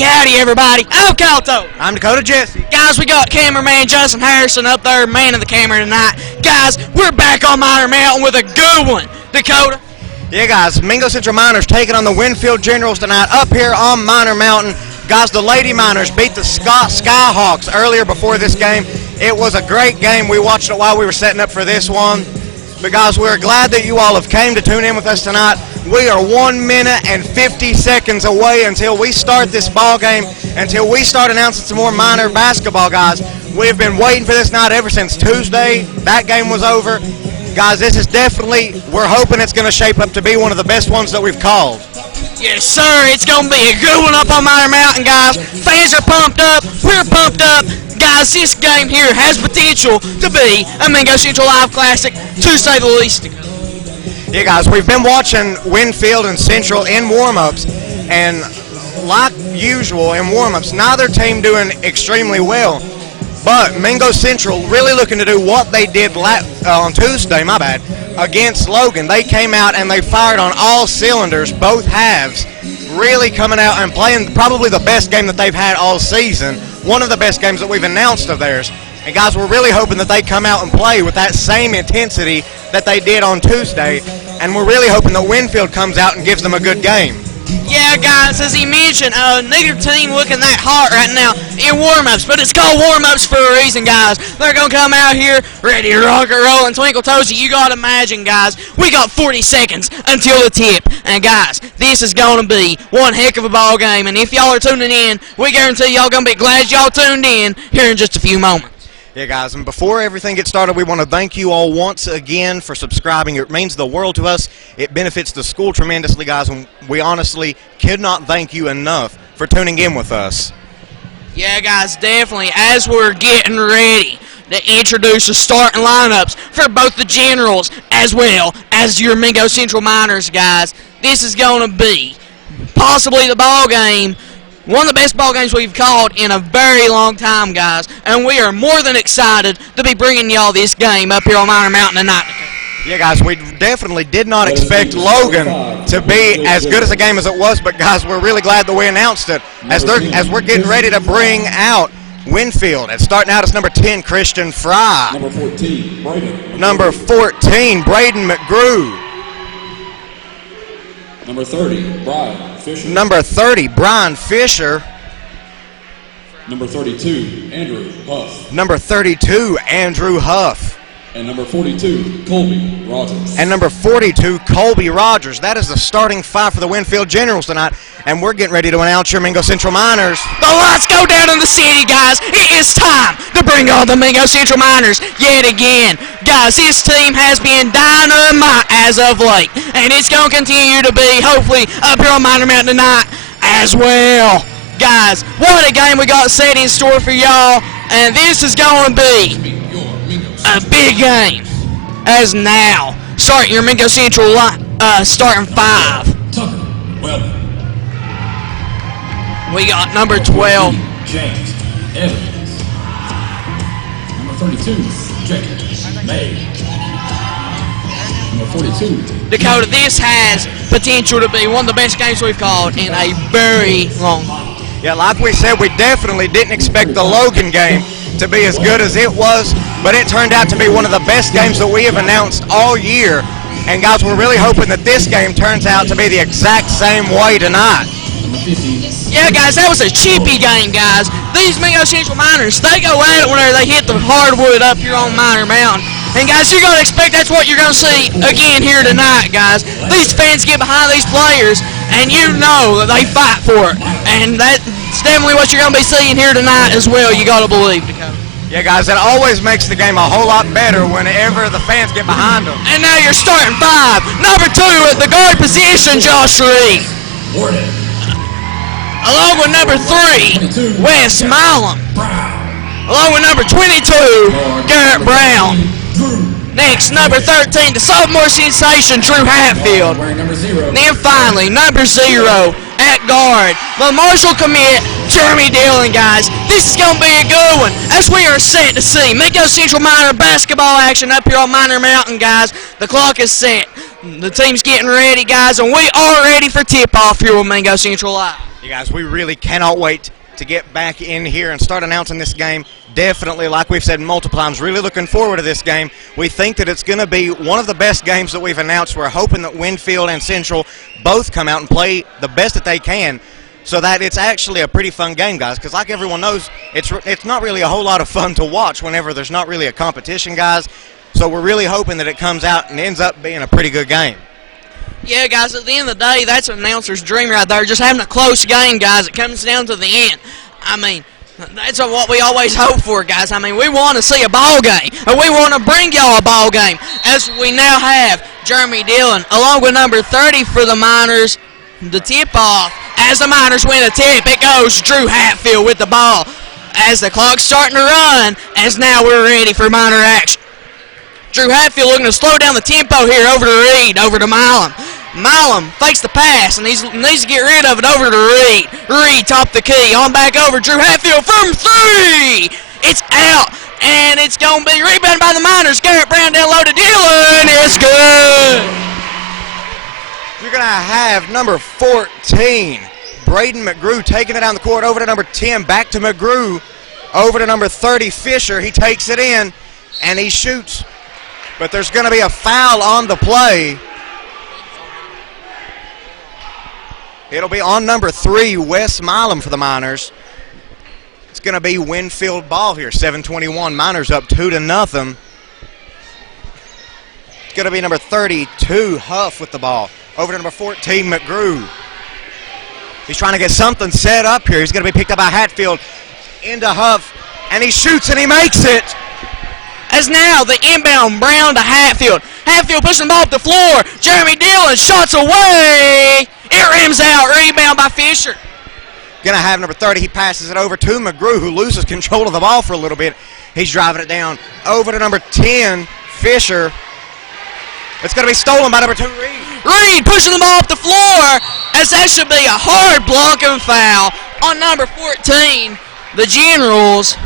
Hey, howdy, everybody. I'm Calto. I'm Dakota Jesse. Guys, we got cameraman Justin Harrison up there, manning the camera tonight. Guys, we're back on Minor Mountain with a good one. Dakota? Yeah, guys, Mingo Central Miners taking on the Winfield Generals tonight up here on Minor Mountain. Guys, the Lady Miners beat the Skyhawks earlier before this game. It was a great game. We watched it while we were setting up for this one. But, guys, we're glad that you all have came to tune in with us tonight. We are 1 minute and 50 seconds away until we start this ball game, until we start announcing some more minor basketball, guys. We've been waiting for this night ever since Tuesday. That game was over. Guys, this is definitely, we're hoping it's going to shape up to be one of the best ones that we've called. Yes, sir. It's going to be a good one up on Minor Mountain, guys. Fans are pumped up. We're pumped up. Guys, this game here has potential to be a Mingo Central Live Classic, to say the least. Yeah, guys, we've been watching Winfield and Central in warm-ups, and like usual in warm-ups, neither team doing extremely well. But Mingo Central really looking to do what they did on Tuesday, against Logan. They came out and they fired on all cylinders, both halves, really coming out and playing probably the best game that they've had all season, one of the best games that we've announced of theirs. And, guys, we're really hoping that they come out and play with that same intensity that they did on Tuesday, and we're really hoping that Winfield comes out and gives them a good game. Yeah, guys, as he mentioned, neither team looking that hot right now in warm-ups, but it's called warm-ups for a reason, guys. They're going to come out here ready to rock and roll and twinkle toes. You got to imagine, guys, we got 40 seconds until the tip. And, guys, this is going to be one heck of a ball game, and if y'all are tuning in, we guarantee y'all going to be glad y'all tuned in here in just a few moments. Yeah, guys, and before everything gets started, we want to thank you all once again for subscribing. It means the world to us. It benefits the school tremendously, guys, and we honestly cannot thank you enough for tuning in with us. Yeah, guys, definitely, as we're getting ready to introduce the starting lineups for both the Generals as well as your Mingo Central Miners, guys, this is going to be possibly the ball game, one of the best ball games we've called in a very long time, guys, and we are more than excited to be bringing y'all this game up here on Minor Mountain tonight. Yeah, guys, we definitely did not expect Logan to be as good as a game as it was, but, guys, we're really glad that we announced it as we're getting ready to bring out Winfield. And starting out is number 10, Christian Fry. Number 14, Braden. Number 14, Braden McGrew. Number 30, Brian Fisher. Number 30, Brian Fisher. Number 32, Andrew Huff. Number 32, Andrew Huff. And number 42, Colby Rogers. And number 42, Colby Rogers. That is the starting five for the Winfield Generals tonight. And we're getting ready to announce your Mingo Central Miners. The lights go down in the city, guys. It is time to bring on the Mingo Central Miners yet again. Guys, this team has been dynamite as of late. And it's going to continue to be, hopefully, up here on Minor Mountain tonight as well. Guys, what a game we got set in store for y'all. And this is going to be a big game. As now, starting your Mingo Central starting five. We got number 12. James Evans. Number 32, Jake May. Number 42. Dakota, this has potential to be one of the best games we've called in a very long time. Yeah, like we said, we definitely didn't expect the Logan game to be as good as it was, but it turned out to be one of the best games that we have announced all year. And, guys, we're really hoping that this game turns out to be the exact same way tonight. Yeah, guys, that was a chippy game, guys. These Mingo Central Miners, they go at it whenever they hit the hardwood up here on Minor Mountain. And, guys, you're going to expect that's what you're going to see again here tonight, guys. These fans get behind these players, and you know that they fight for it. And that's definitely what you're going to be seeing here tonight as well, you got to believe, Dakota. Yeah, guys, that always makes the game a whole lot better whenever the fans get behind them. And now you're starting five. Number 2 at the guard position, Josh Reed. Along with number 3, Wes Milam. Along with number 22, Garrett Brown. Next, number 13, the sophomore sensation, Drew Hatfield. Then finally, number 0 at guard, the Marshall commit, Jeremy Dillon, guys. This is going to be a good one, as we are set to see Mingo Central Minor basketball action up here on Minor Mountain, guys. The clock is set. The team's getting ready, guys, and we are ready for tip-off here with Mingo Central Live. You guys, we really cannot wait to get back in here and start announcing this game. Definitely, like we've said multiple times, really looking forward to this game. We think that it's going to be one of the best games that we've announced. We're hoping that Winfield and Central both come out and play the best that they can, so that it's actually a pretty fun game, guys, because like everyone knows, it's not really a whole lot of fun to watch whenever there's not really a competition, guys. So we're really hoping that it comes out and ends up being a pretty good game. Yeah, guys, at the end of the day, that's an announcer's dream right there, just having a close game, guys. It comes down to the end. I mean, that's what we always hope for, guys. I mean, we want to see a ball game, and we want to bring y'all a ball game, as we now have Jeremy Dillon, along with number 30 for the Miners, the tip-off. As the Miners win a tip, it goes Drew Hatfield with the ball. As the clock's starting to run, as now we're ready for Miner action. Drew Hatfield looking to slow down the tempo here over to Reed, over to Milam. Milam fakes the pass and he needs to get rid of it over to Reed. Reed top the key, on back over. Drew Hatfield from 3. It's out, and it's going to be rebounded by the Miners. Garrett Brown down low to Dillon. It's good. You're going to have number 14, Braden McGrew, taking it down the court over to number 10. Back to McGrew, over to number 30, Fisher. He takes it in, and he shoots. But there's going to be a foul on the play. It'll be on number 3, Wes Milam for the Miners. It's going to be Winfield ball here, 7:21. Miners up 2-0. It's going to be number 32, Huff with the ball. Over to number 14, McGrew. He's trying to get something set up here. He's going to be picked up by Hatfield into Huff, and he shoots and he makes it. As now the inbound Brown to Hatfield. Hatfield pushing the ball up the floor. Jeremy Dillon shots away. It rims out. Rebound by Fisher. Going to have number 30. He passes it over to McGrew, who loses control of the ball for a little bit. He's driving it down. Over to number 10, Fisher. It's going to be stolen by number 2, Reed. Reed pushing the ball up the floor, as that should be a hard blocking foul on number 14, the Generals.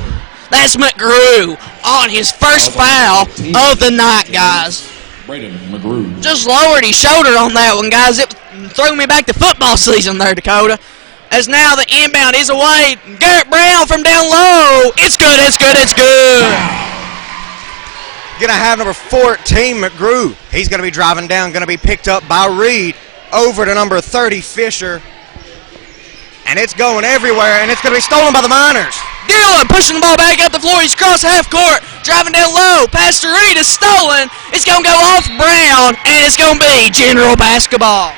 That's McGrew on his first foul of the night, guys. Braden McGrew. Just lowered his shoulder on that one, guys. It threw me back to football season there, Dakota. As now the inbound is away. Garrett Brown from down low. It's good, it's good, it's good. Going to have number 14, McGrew. He's going to be driving down, going to be picked up by Reed. Over to number 30, Fisher. And it's going everywhere, and it's going to be stolen by the Miners. Dillon pushing the ball back up the floor. He's cross half court, driving down low. Pass to Reed is stolen. It's going to go off Brown, and it's going to be General basketball.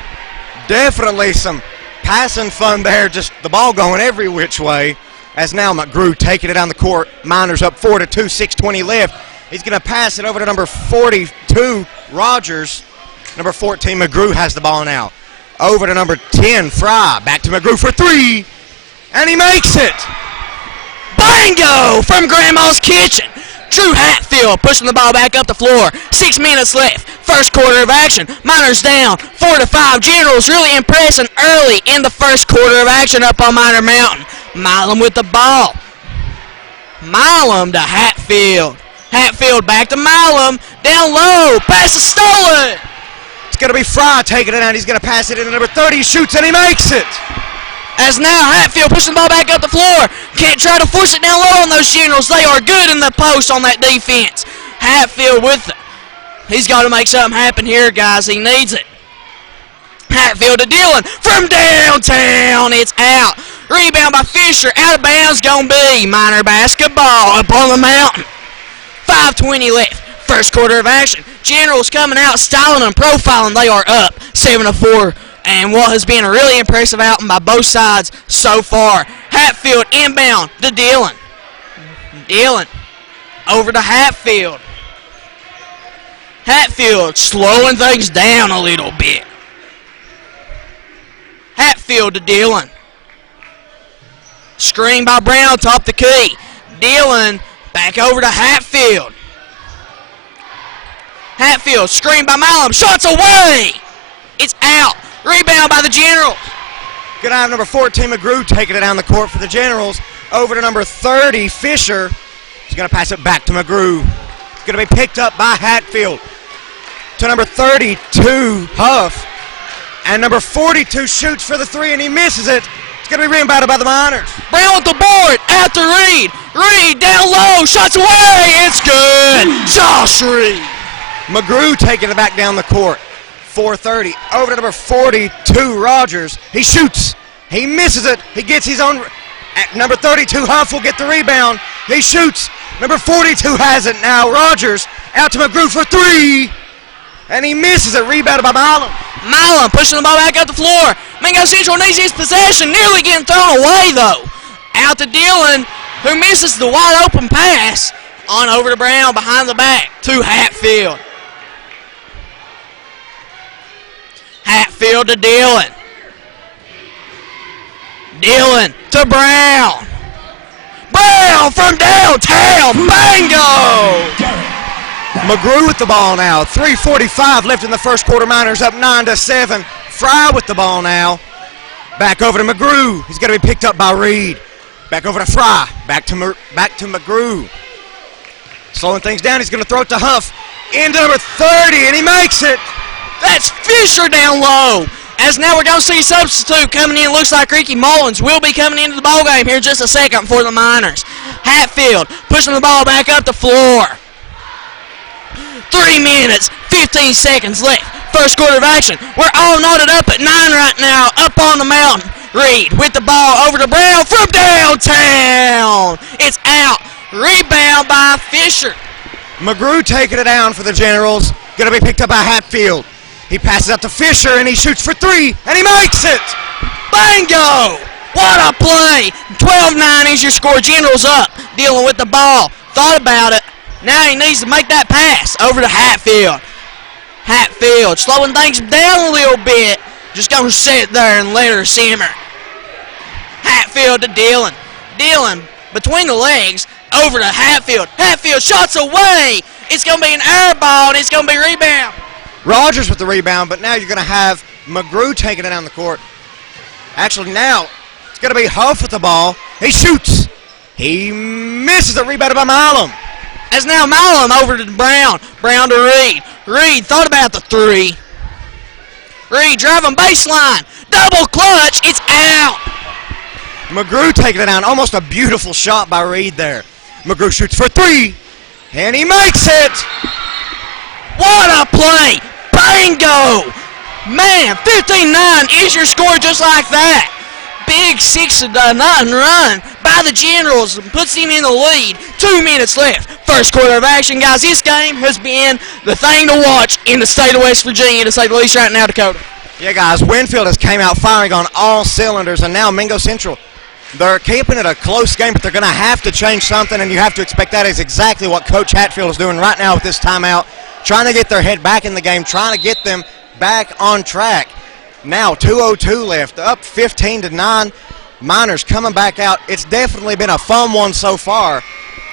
Definitely some passing fun there, just the ball going every which way. As now McGrew taking it down the court. Miners up 4-2, 6:20 left. He's going to pass it over to number 42, Rogers. Number 14, McGrew has the ball now. Over to number 10, Fry. Back to McGrew for 3. And he makes it. Bingo from Grandma's Kitchen. Drew Hatfield pushing the ball back up the floor. 6 minutes left. First quarter of action. Miners down 4-5. Generals really impressing early in the first quarter of action up on Miner Mountain. Milam with the ball. Milam to Hatfield. Hatfield back to Milam. Down low. Pass is stolen. It's going to be Fry taking it out. He's going to pass it into number 30. He shoots and he makes it. As now Hatfield pushing the ball back up the floor. Can't try to force it down low on those Generals. They are good in the post on that defense. Hatfield with it. He's got to make something happen here, guys. He needs it. Hatfield to Dillon from downtown. It's out. Rebound by Fisher. Out of bounds going to be Miner basketball up on the mountain. 5:20 left. First quarter of action. Generals coming out, styling and profiling. They are up 7-4. And what has been a really impressive outing by both sides so far. Hatfield inbound to Dillon. Dillon over to Hatfield. Hatfield slowing things down a little bit. Hatfield to Dillon. Screen by Brown, top the key. Dillon back over to Hatfield. Hatfield, screen by Milam, shots away. It's out. Rebound by the Generals. Good eye, number 14, McGrew, taking it down the court for the Generals. Over to number 30, Fisher. He's going to pass it back to McGrew. It's going to be picked up by Hatfield. To number 32, Huff. And number 42 shoots for the 3, and he misses it. It's going to be rebounded by the Miners. Brown with the board, out to Reed. Reed down low, shots away, it's good. Josh Reed. McGrew taking it back down the court. 4:30, over to number 42, Rogers. He shoots. He misses it. He gets his own. At number 32, Huff will get the rebound. He shoots. Number 42 has it now. Rogers out to McGrew for three. And he misses it. Rebounded by Milam. Milam pushing the ball back up the floor. Mingo Central needs his possession. Nearly getting thrown away, though. Out to Dillon, who misses the wide open pass. On over to Brown behind the back to Hatfield. Hatfield to Dillon. Dillon to Brown. Brown from downtown. Bingo! McGrew with the ball now. 3:45 left in the first quarter. Miners up 9-7. Fry with the ball now. Back over to McGrew. He's going to be picked up by Reed. Back over to Fry. Back to McGrew. Slowing things down. He's going to throw it to Huff. Into number 30, and he makes it. That's Fisher down low. As now we're going to see a substitute coming in. Looks like Ricky Mullins will be coming into the ball game here in just a second for the Miners. Hatfield pushing the ball back up the floor. 3 minutes, 15 seconds left. First quarter of action. We're all knotted up at 9 right now, up on the mountain. Reed with the ball over to Brown from downtown. It's out. Rebound by Fisher. McGrew taking it down for the Generals. Going to be picked up by Hatfield. He passes out to Fisher, and he shoots for three, and he makes it. Bingo! What a play. 12-9 is your score. Generals up, dealing with the ball. Thought about it. Now he needs to make that pass over to Hatfield. Hatfield slowing things down a little bit. Just going to sit there and let her simmer. Hatfield to Dillon. Dillon between the legs over to Hatfield. Hatfield shots away. It's going to be an air ball, and it's going to be rebound. Rogers with the rebound, but now you're going to have McGrew taking it down the court. Actually, now it's going to be Huff with the ball. He shoots. He misses the rebound by Milam. As now Milam over to Brown. Brown to Reed. Reed thought about the three. Reed driving baseline. Double clutch. It's out. McGrew taking it down. Almost a beautiful shot by Reed there. McGrew shoots for three, and he makes it. What a play. Bingo. Man, 15-9 is your score just like that. Big 6-0 run by the Generals puts him in the lead. 2 minutes left. First quarter of action, guys. This game has been the thing to watch in the state of West Virginia, to say the least, right now, Dakota. Yeah, guys, Winfield has came out firing on all cylinders, and now Mingo Central, they're keeping it a close game, but they're going to have to change something, and you have to expect that is exactly what Coach Hatfield is doing right now with this timeout, trying to get their head back in the game, trying to get them back on track. Now 2:02 left, up 15-9. Miners coming back out. It's definitely been a fun one so far.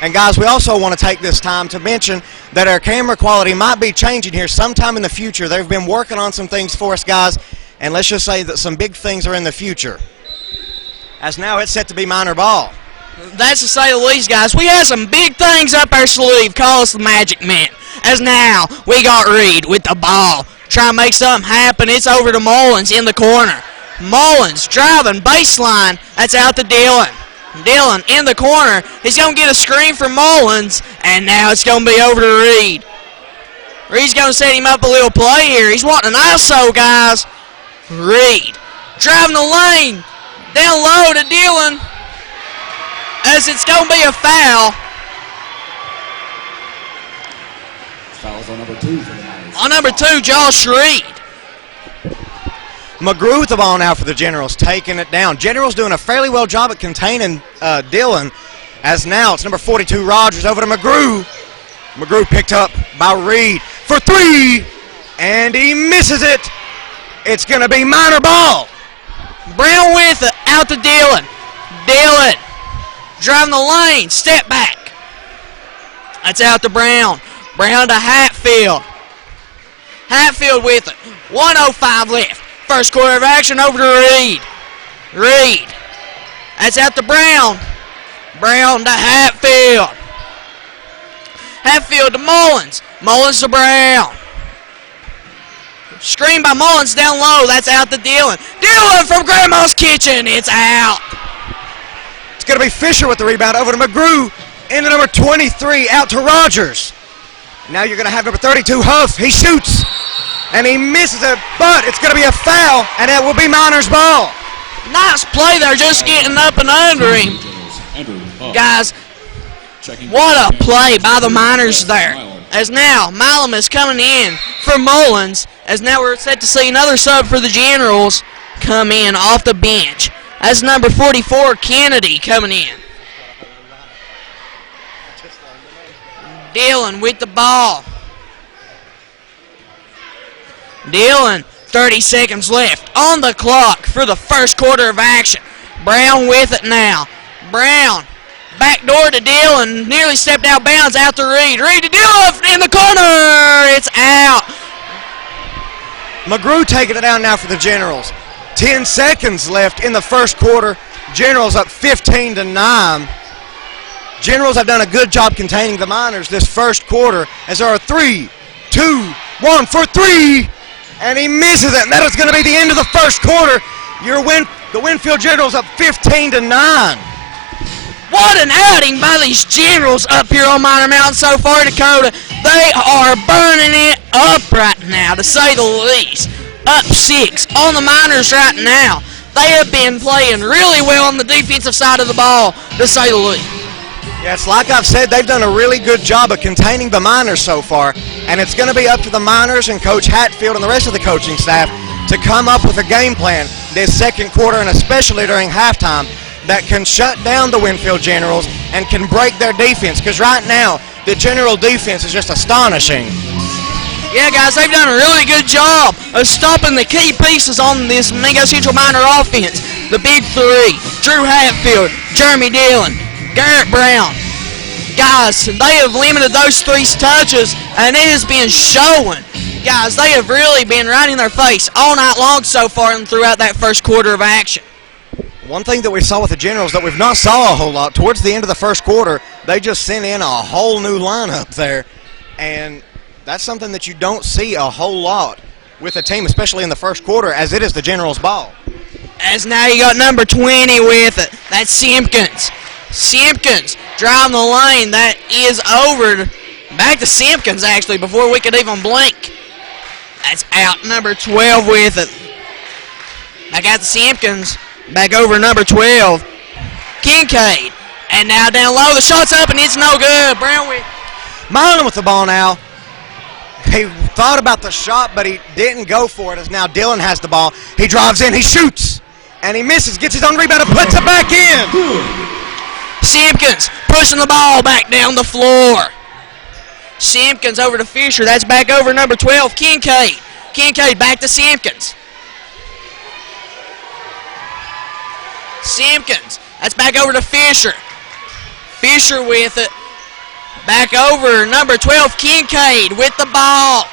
And guys, we also want to take this time to mention that our camera quality might be changing here sometime in the future. They've been working on some things for us, guys, and let's just say that some big things are in the future. As now it's set to be Miner ball. That's to say the least, guys. We have some big things up our sleeve. Call us the Magic Men. As now we got Reed with the ball. Trying to make something happen. It's over to Mullins in the corner. Mullins driving baseline. That's out to Dillon. Dillon in the corner. He's going to get a screen from Mullins, and now it's going to be over to Reed. Reed's going to set him up a little play here. He's wanting an ISO, guys. Reed driving the lane. Down low to Dillon, as it's going to be a foul. Fouls on number 2 for the Miners. On number 2, Josh Reed. McGrew with the ball now for the Generals, taking it down. Generals doing a fairly well job at containing Dillon, as now it's number 42, Rogers, over to McGrew. McGrew picked up by Reed for three, and he misses it. It's going to be Miner ball. Brown with it, out to Dillon. Dillon driving the lane, step back. That's out to Brown. Brown to Hatfield. Hatfield with it. 1:05 left. First quarter of action, over to Reed. Reed. That's out to Brown. Brown to Hatfield. Hatfield to Mullins. Mullins to Brown. Screen by Mullins down low. That's out to Dillon. Dillon from Grandma's Kitchen. It's out. It's going to be Fisher with the rebound over to McGrew. Into number 23, out to Rogers. Now you're going to have number 32, Huff. He shoots, and he misses it, but it's going to be a foul, and it will be Miners' ball. Nice play there, just getting up and under him. Guys, what a play by the Miners there. As now, Milam is coming in for Mullins, as now we're set to see another sub for the Generals come in off the bench. That's number 44, Kennedy, coming in. Dillon with the ball. Dillon, 30 seconds left on the clock for the first quarter of action. Brown with it now. Brown, backdoor to Dillon, nearly stepped out bounds, out to Reed. Reed to Dillon in the corner. It's out. McGrew taking it down now for the Generals. 10 seconds left in the first quarter. Generals up 15-9. Generals have done a good job containing the Miners this first quarter, as there are 3, 2, 1 for 3, and he misses it, and that is going to be the end of the first quarter. The Winfield Generals up 15-9. What an outing by these Generals up here on Miner Mountain so far, Dakota. They are burning it up right now, to say the least. Up 6 on the Miners right now. They have been playing really well on the defensive side of the ball, to say the least. Yes, like I've said, they've done a really good job of containing the Miners so far, and it's going to be up to the Miners and Coach Hatfield and the rest of the coaching staff to come up with a game plan this second quarter, and especially during halftime, that can shut down the Winfield Generals and can break their defense, because right now the General defense is just astonishing. Yeah, guys, they've done a really good job of stopping the key pieces on this Mingo Central Miner offense. The big three, Drew Hatfield, Jeremy Dillon, Garrett Brown. Guys, they have limited those 3 touches, and it has been showing. Guys, they have really been right in their face all night long so far and throughout that first quarter of action. One thing that we saw with the Generals that we've not saw a whole lot, towards the end of the first quarter, they just sent in a whole new lineup there, and that's something that you don't see a whole lot with a team, especially in the first quarter, as it is the Generals' ball. As now you got number 20 with it. That's Simpkins. Simpkins driving the lane. That is over. Back to Simpkins, actually, before we could even blink. That's out. Number 12 with it. Back out to Simpkins. Back over number 12. Kincaid. And now down low. The shot's up, and it's no good. Brown with Milam with the ball now. He thought about the shot, but he didn't go for it, as now Dillon has the ball. He drives in. He shoots. And he misses. Gets his own rebound and puts it back in. Simpkins pushing the ball back down the floor. Simpkins over to Fisher. That's back over number 12, Kincaid. Kincaid back to Simpkins. Simpkins. That's back over to Fisher. Fisher with it. Back over number 12, Kincaid with the ball.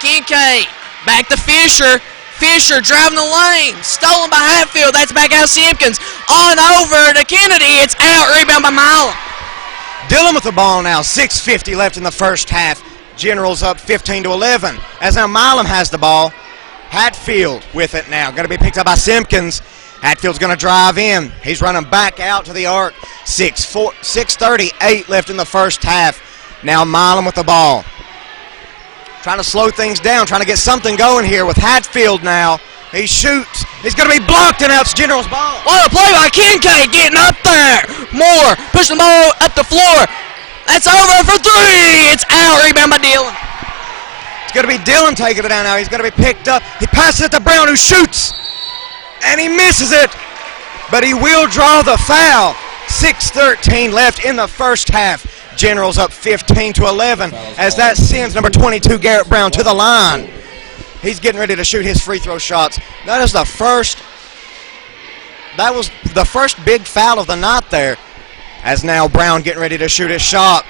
Kincaid back to Fisher. Fisher driving the lane. Stolen by Hatfield. That's back out Simpkins. On over to Kennedy. It's out. Rebound by Milam. Dillon with the ball now. 6:50 left in the first half. Generals up 15-11. As now Milam has the ball. Hatfield with it now. Going to be picked up by Simpkins. Hatfield's going to drive in. He's running back out to the arc. 6:38 left in the first half. Now Milam with the ball. Trying to slow things down, trying to get something going here with Hatfield now. He shoots. He's going to be blocked, and now it's General's ball. What a play by Kincaid getting up there. Moore pushing the ball up the floor. That's over for 3. It's out. Rebound by Dillon. It's going to be Dillon taking it down now. He's going to be picked up. He passes it to Brown, who shoots. And he misses it. But he will draw the foul. 6:13 left in the first half. Generals up 15-11 as that sends number 22, Garrett Brown, to the line. He's getting ready to shoot his free throw shots. That was the first big foul of the night there, as now Brown getting ready to shoot his shot.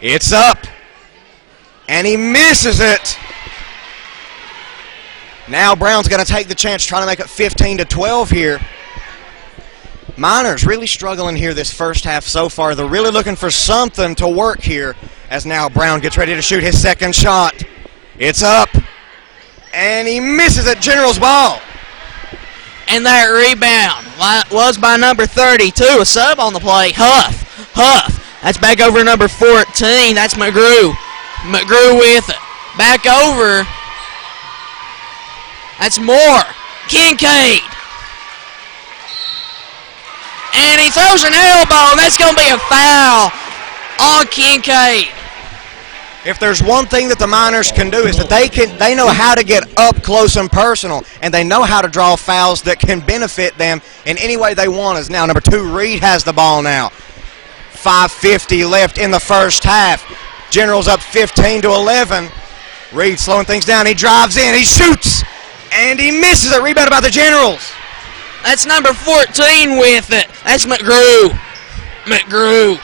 It's up, and he misses it. Now Brown's going to take the chance, trying to make it 15-12 here. Miners really struggling here this first half so far. They're really looking for something to work here, as now Brown gets ready to shoot his second shot. It's up. And he misses it. General's ball. And that rebound was by number 32, a sub on the play. Huff. That's back over number 14. That's McGrew. McGrew with it. Back over. That's Moore. Kincaid. And he throws an elbow, and that's going to be a foul on Kincaid. If there's one thing that the Miners can do is that they know how to get up close and personal, and they know how to draw fouls that can benefit them in any way they want. As now number 2, Reed has the ball now. 5:50 left in the first half. Generals up 15-11. Reed slowing things down. He drives in. He shoots. And he misses it. Rebounded by the Generals. That's number 14 with it. That's McGrew. McGrew.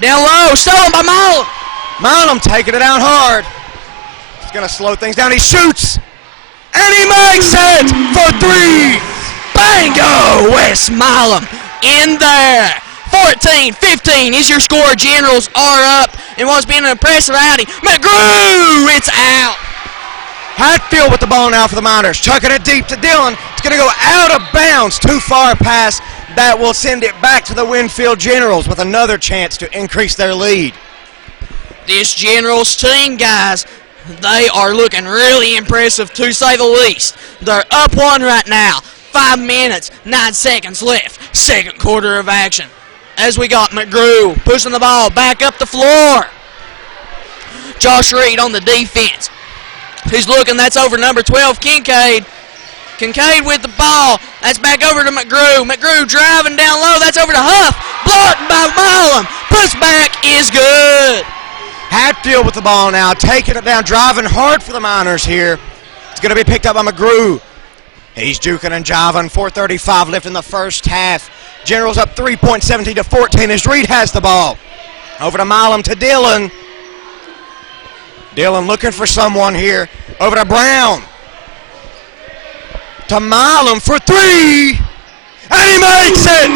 Down low. Stolen by Mullen. Mullen taking it down hard. He's going to slow things down. He shoots. And he makes it for 3. Bingo! Wes Milam in there. 14-15 is your score. Generals are up in what's been an impressive outing. McGrew, it's out. Hatfield with the ball now for the Miners. Chucking it deep to Dillon. It's going to go out of bounds. Too far pass. That will send it back to the Winfield Generals with another chance to increase their lead. This Generals team, guys, they are looking really impressive, to say the least. They're up 1 right now. 5 minutes, 9 seconds left. Second quarter of action. As we got McGrew pushing the ball back up the floor. Josh Reed on the defense. He's looking, that's over number 12, Kincaid. Kincaid with the ball. That's back over to McGrew. McGrew driving down low. That's over to Huff. Blocked by Milam. Pushback is good. Hatfield with the ball now, taking it down, driving hard for the Miners here. It's going to be picked up by McGrew. He's juking and jiving. 4:35 left in the first half. Generals up 3 points, 17-14 as Reed has the ball. Over to Milam to Dillon. Dillon looking for someone here. Over to Brown. To Milam for 3. And he makes it!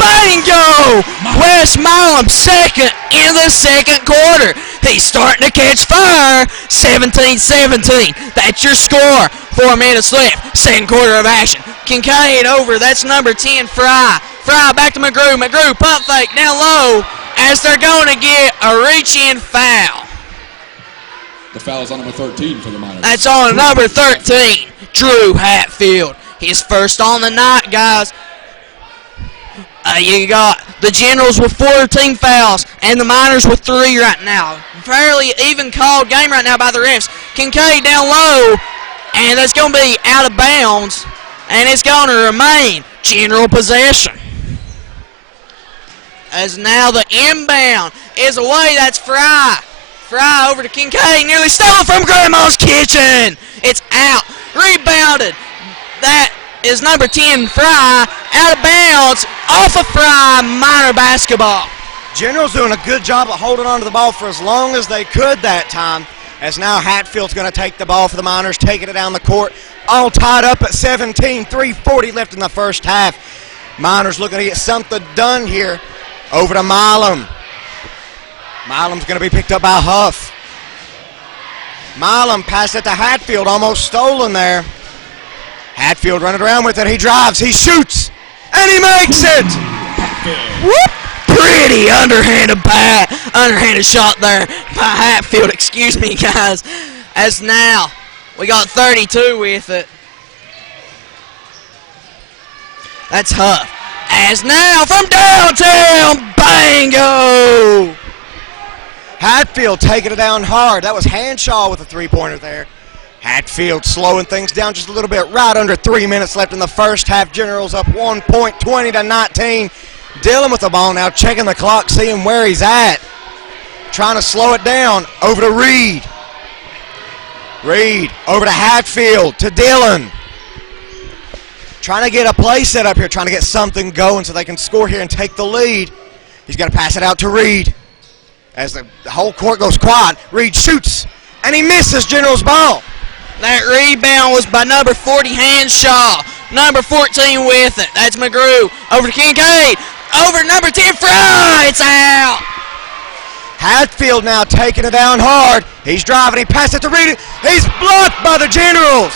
Bingo! Wes Milam second in the second quarter. He's starting to catch fire. 17-17. That's your score. 4 minutes left. Second quarter of action. Kincaid over. That's number 10, Fry. Fry back to McGrew. McGrew pump fake down low as they're going to get a reach-in foul. The foul is on number 13 for the Miners. That's on number 13, Drew Hatfield. His first on the night, guys. You got the Generals with 14 fouls and the Miners with 3 right now. Fairly even called game right now by the refs. Kincaid down low, and that's going to be out of bounds, and it's going to remain General possession. As now the inbound is away. That's Fry. Fry over to Kincaid, nearly stolen from Grandma's Kitchen. It's out. Rebounded. That is number 10, Fry, out of bounds, off of Fry, Miner basketball. Generals doing a good job of holding on to the ball for as long as they could that time, as now Hatfield's going to take the ball for the Miners, taking it down the court, all tied up at 17, 3:40 left in the first half. Miners looking to get something done here. Over to Milam. Milam's going to be picked up by Huff. Milam passed it to Hatfield, almost stolen there. Hatfield running around with it. He drives, he shoots, and he makes it. Whoop! Pretty underhanded shot there by Hatfield. Excuse me, guys. As now we got 32 with it. That's Huff. As now from downtown, bingo! Hatfield taking it down hard. That was Hanshaw with a three-pointer there. Hatfield slowing things down just a little bit. Right under 3 minutes left in the first half. Generals up 1 point, 20-19. Dillon with the ball now, checking the clock, seeing where he's at. Trying to slow it down. Over to Reed. Reed over to Hatfield, to Dillon. Trying to get a play set up here, trying to get something going so they can score here and take the lead. He's going to pass it out to Reed. As the whole court goes quiet, Reed shoots, and he misses General's ball. That rebound was by number 40, Hanshaw. Number 14 with it. That's McGrew. Over to Kincaid. Over to number 10, Fry. It's out. Hatfield now taking it down hard. He's driving. He passes it to Reed. He's blocked by the Generals.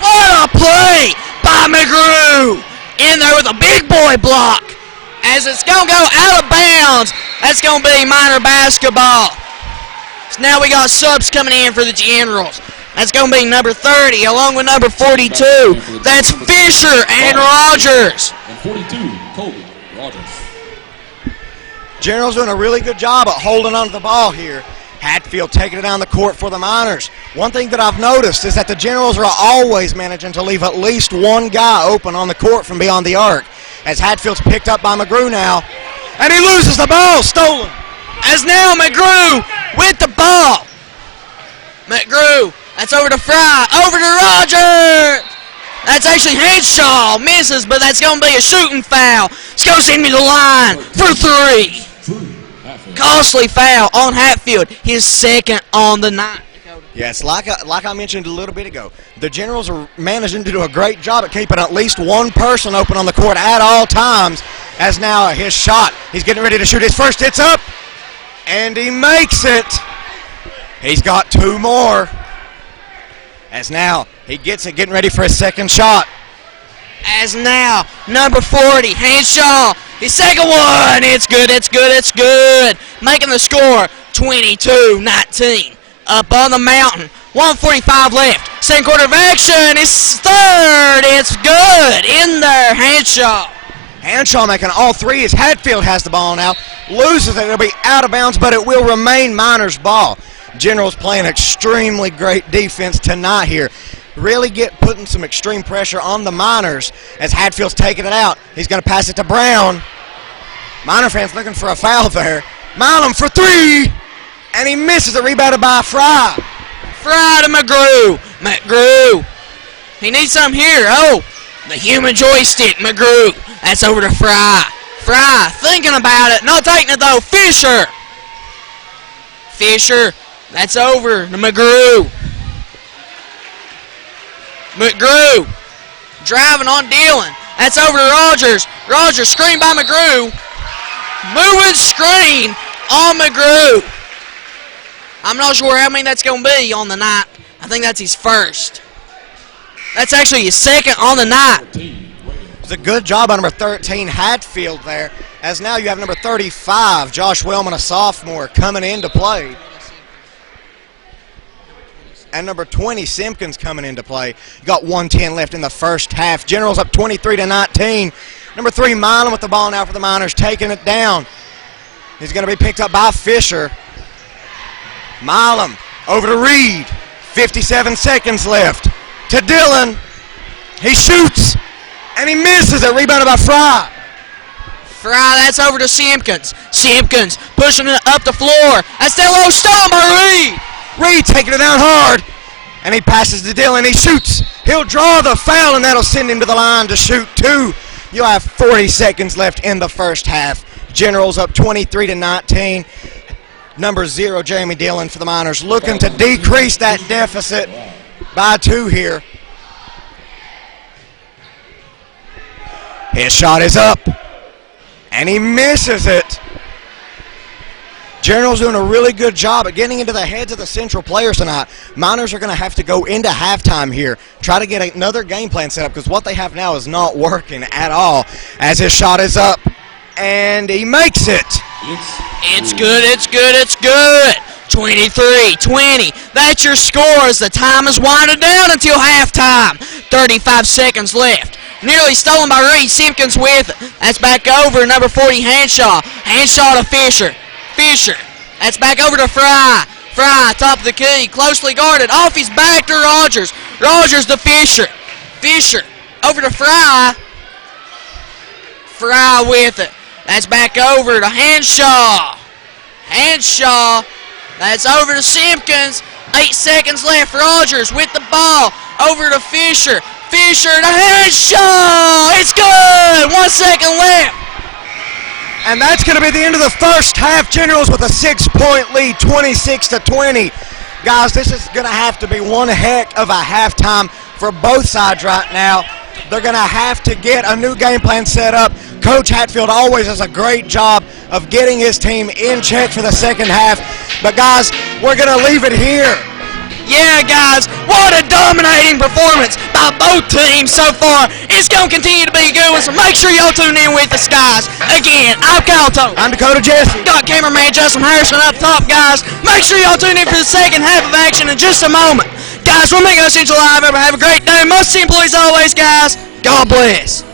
What a play by McGrew. In there with a big boy block. As it's going to go out of bounds. That's going to be minor basketball. So now we got subs coming in for the Generals. That's going to be number 30 along with number 42. That's Fisher and Rogers. And 42, Colby Rogers. Generals doing a really good job at holding onto the ball here. Hatfield taking it down the court for the Miners. One thing that I've noticed is that the Generals are always managing to leave at least one guy open on the court from beyond the arc. As Hatfield's picked up by McGrew now. And he loses the ball, stolen. As now McGrew with the ball. McGrew, that's over to Fry, over to Rogers. That's actually Henshaw, misses, but that's going to be a shooting foul. Let's go send me the line for 3. Costly foul on Hatfield, his second on the night. Yes, like I mentioned a little bit ago, the Generals are managing to do a great job at keeping at least one person open on the court at all times. As now his shot, he's getting ready to shoot his first, it's up, and he makes it. He's got 2 more. As now he gets it, getting ready for his second shot. As now, number 40, Henshaw, his second one. It's good, it's good, it's good. Making the score 22-19. Up on the mountain, 1:45 left. Second quarter of action, it's third. It's good, in there, Henshaw. Henshaw making all 3 as Hatfield has the ball now. Loses it, it'll be out of bounds, but it will remain Miners' ball. Generals playing extremely great defense tonight here. Really putting some extreme pressure on the Miners as Hatfield's taking it out. He's going to pass it to Brown. Miner fans looking for a foul there. Milam for 3, and he misses it, rebounded by Fry. Fry to McGrew. McGrew. He needs some here. Oh, the human joystick, McGrew. That's over to Fry. Fry thinking about it, not taking it though. Fisher. Fisher. That's over to McGrew. McGrew driving on Dillon. That's over to Rogers. Rogers screen by McGrew. Moving screen on McGrew. I'm not sure how many that's going to be on the night. I think that's his first. That's actually his second on the night. It's a good job on number 13, Hatfield there. As now you have number 35, Josh Wellman, a sophomore, coming into play. And number 20, Simpkins, coming into play. You got 1:10 left in the first half. Generals up 23-19. Number 3, Milam with the ball now for the Miners, taking it down. He's going to be picked up by Fisher. Milam over to Reed. 57 seconds left. To Dillon. He shoots, and he misses it. Rebounded by Fry. Fry, that's over to Simpkins. Simpkins pushing it up the floor. That's still low, stolen by Reed. Reed taking it down hard, and he passes to Dillon. He shoots. He'll draw the foul, and that'll send him to the line to shoot 2. You'll have 40 seconds left in the first half. Generals up 23-19. Number 0, Jamie Dillon for the Miners, looking to decrease that deficit by 2 here. His shot is up, and he misses it. Generals doing a really good job at getting into the heads of the Central players tonight. Miners are going to have to go into halftime here, try to get another game plan set up, because what they have now is not working at all. As his shot is up, and he makes it. It's good, it's good, it's good. 23-20. That's your score as the time is winding down until halftime. 35 seconds left. Nearly stolen by Reed. Simpkins with it. That's back over number 40, Henshaw. Henshaw to Fisher. Fisher. That's back over to Fry. Fry, top of the key, closely guarded. Off his back to Rogers. Rogers to Fisher. Fisher over to Fry. Fry with it. That's back over to Henshaw. Henshaw. That's over to Simpkins. 8 seconds left. Rogers with the ball. Over to Fisher. Fisher to Henshaw. It's good. 1 second left. And that's going to be the end of the first half. Generals with a 6-point lead, 26-20. Guys, this is going to have to be one heck of a halftime for both sides right now. They're going to have to get a new game plan set up. Coach Hatfield always does a great job of getting his team in check for the second half. But guys, we're going to leave it here. Yeah, guys, what a dominating performance by both teams so far. It's going to continue to be a good one, so make sure y'all tune in with us, guys. Again, I'm Calto. I'm Dakota Jesse. Got cameraman Justin Harrison up top, guys. Make sure y'all tune in for the second half of action in just a moment. Guys, we'll make us Central Live. Everybody have a great day. Most simply as always, guys, God bless.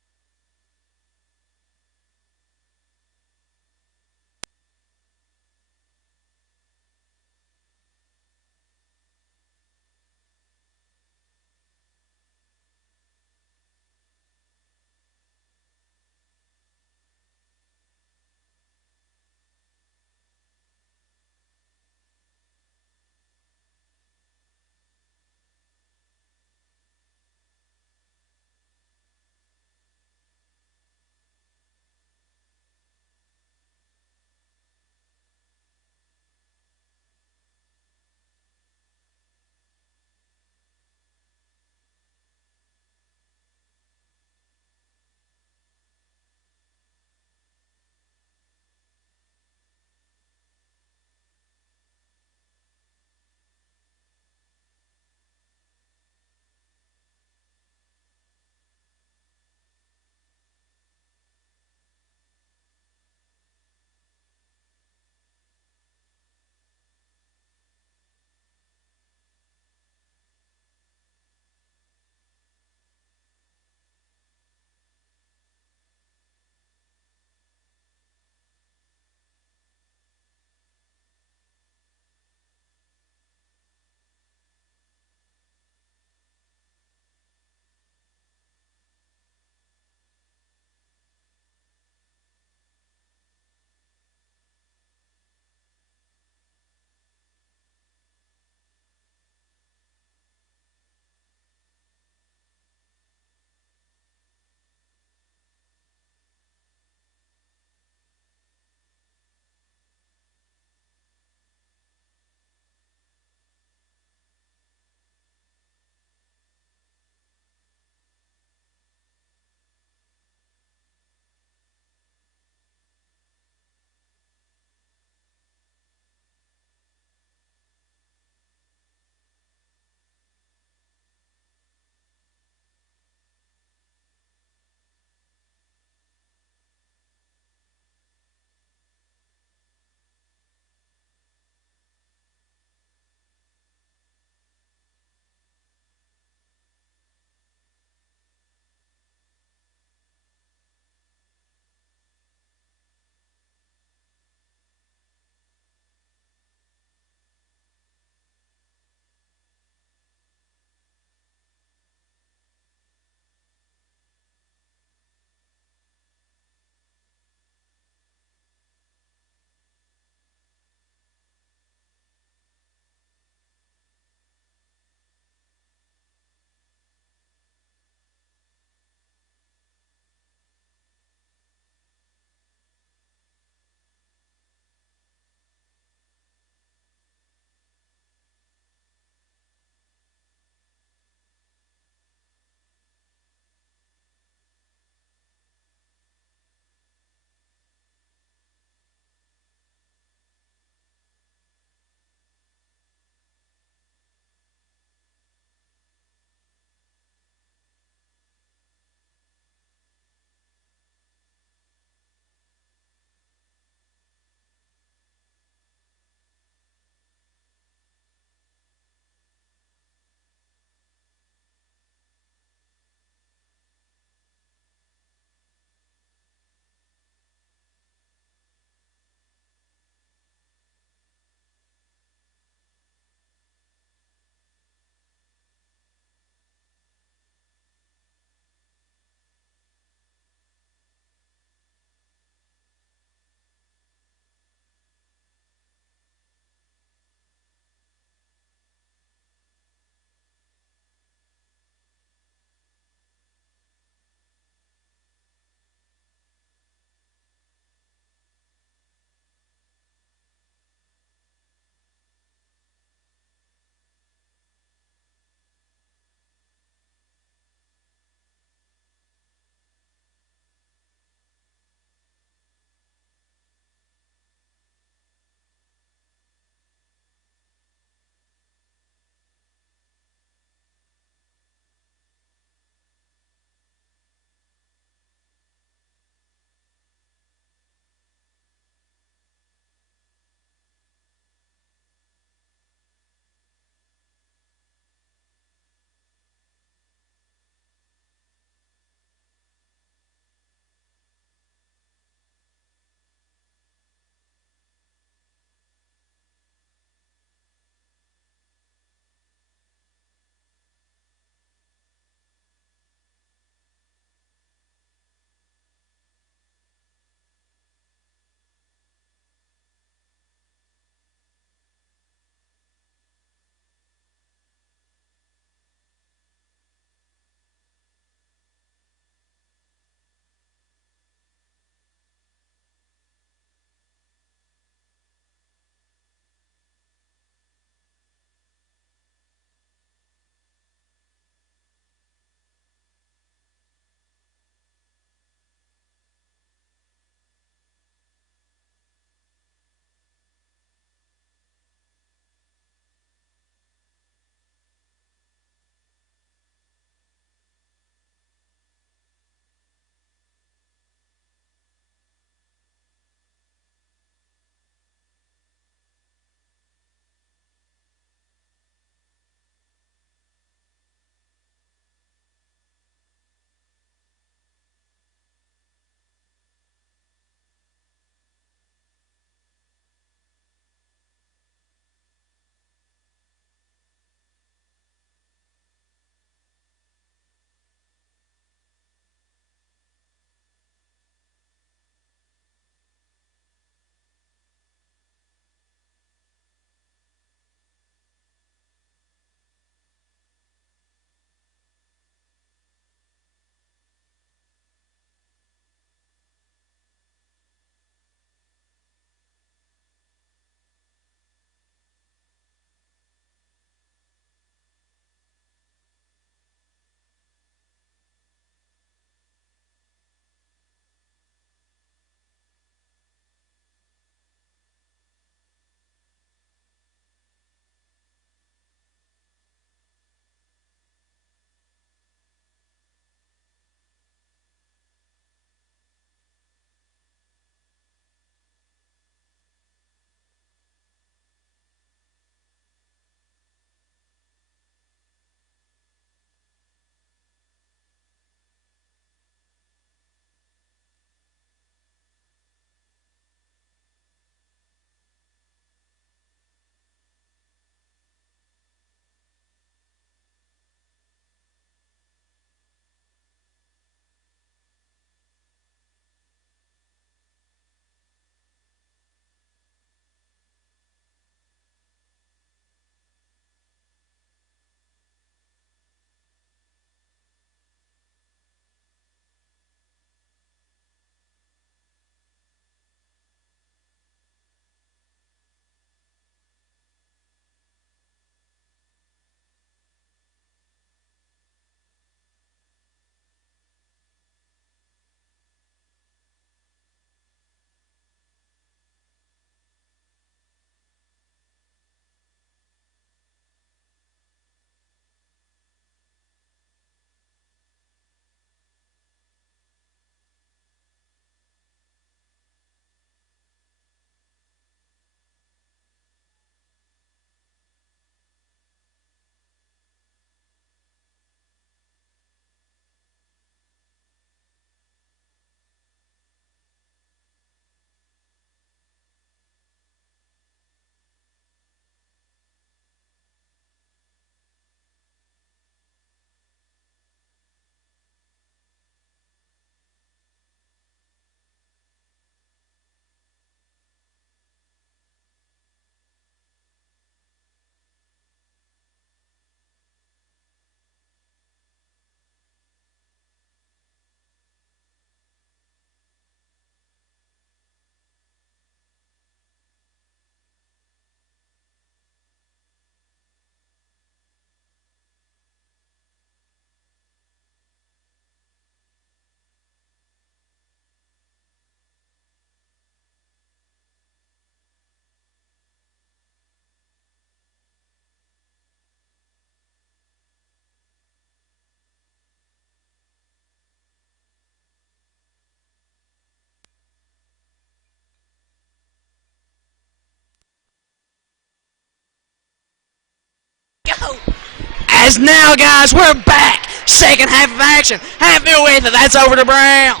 As now, guys, we're back. Second half of action. Hatfield with it. That's over to Brown.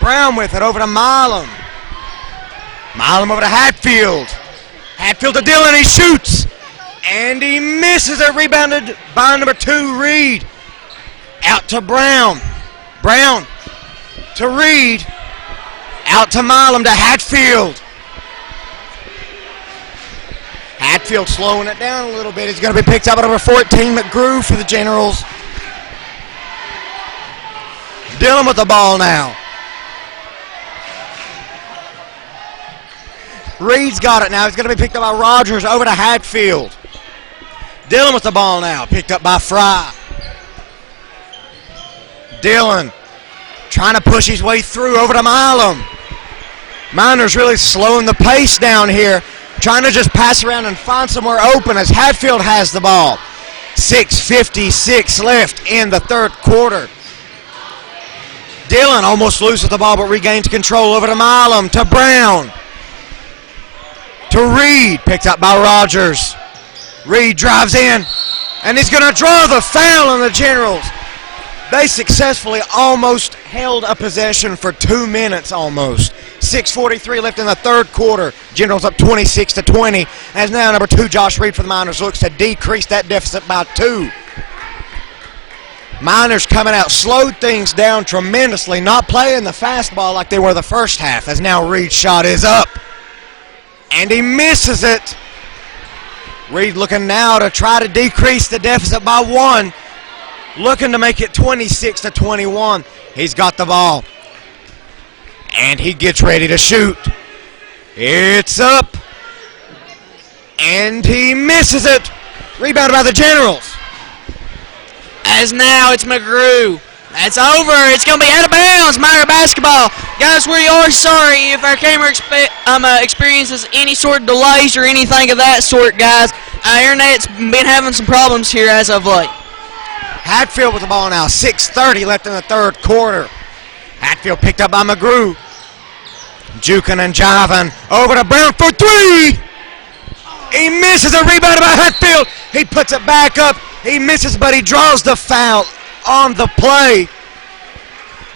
Brown with it over to Milam. Milam over to Hatfield. Hatfield to Dillon. He shoots. And he misses it. Rebounded by number 2, Reed. Out to Brown. Brown to Reed. Out to Milam to Hatfield. Hatfield slowing it down a little bit. He's going to be picked up at number 14, McGrew for the Generals. Dillon with the ball now. Reed's got it now. He's going to be picked up by Rogers over to Hatfield. Dillon with the ball now. Picked up by Fry. Dillon trying to push his way through over to Milam. Miners really slowing the pace down here. Trying to just pass around and find somewhere open as Hatfield has the ball. 6:56 left in the third quarter. Dillon almost loses the ball but regains control over to Milam, to Brown. To Reed, picked up by Rogers. Reed drives in, and he's going to draw the foul on the Generals. They successfully almost held a possession for 2 minutes almost. 6:43 left in the third quarter. Generals up 26-20. As now number 2, Josh Reed for the Miners, looks to decrease that deficit by 2. Miners coming out, slowed things down tremendously, not playing the fastball like they were the first half, as now Reed's shot is up. And he misses it. Reed looking now to try to decrease the deficit by 1. Looking to make it 26-21. He's got the ball. And he gets ready to shoot. It's up. And he misses it. Rebounded by the Generals. As now it's McGrew. That's over. It's going to be out of bounds. Miner basketball. Guys, we are sorry if our camera experiences any sort of delays or anything of that sort, guys. Our internet's been having some problems here as of late. Hatfield with the ball now. 6:30 left in the third quarter. Hatfield picked up by McGrew. Jukin and jiving over to Brown for 3. He misses a rebound by Hatfield. He puts it back up. He misses, but he draws the foul on the play.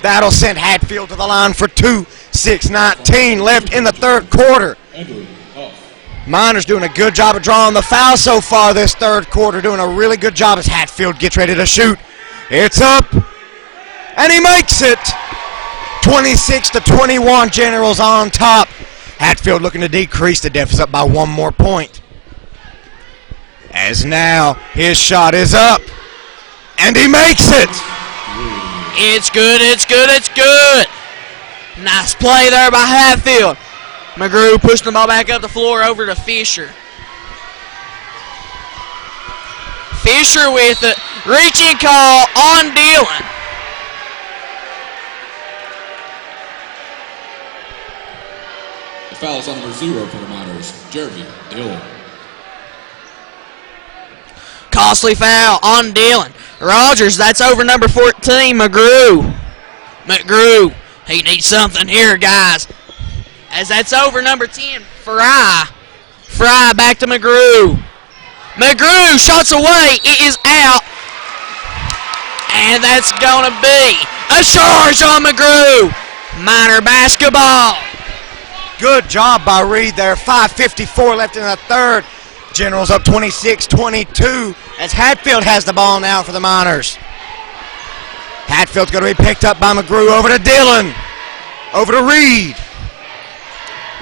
That'll send Hatfield to the line for 2. 6:19 left in the third quarter. Miners doing a good job of drawing the foul so far this third quarter. Doing a really good job as Hatfield gets ready to shoot. It's up. And he makes it. 26-21, Generals on top. Hatfield looking to decrease the deficit by 1 more point. As now his shot is up. And he makes it. It's good, it's good, it's good. Nice play there by Hatfield. McGrew pushing the ball back up the floor over to Fisher. Fisher with it. Reaching call on Dillon. The foul is on number 0 for the Miners, Jeremy Dillon. Costly foul on Dillon. Rogers, that's over number 14, McGrew. McGrew, he needs something here, guys. As that's over number 10, Fry. Fry back to McGrew. McGrew shots away. It is out. And that's going to be a charge on McGrew. Miner basketball. Good job by Reed there. 5:54 left in the third. Generals up 26-22 as Hatfield has the ball now for the Miners. Hatfield's going to be picked up by McGrew over to Dillon. Over to Reed.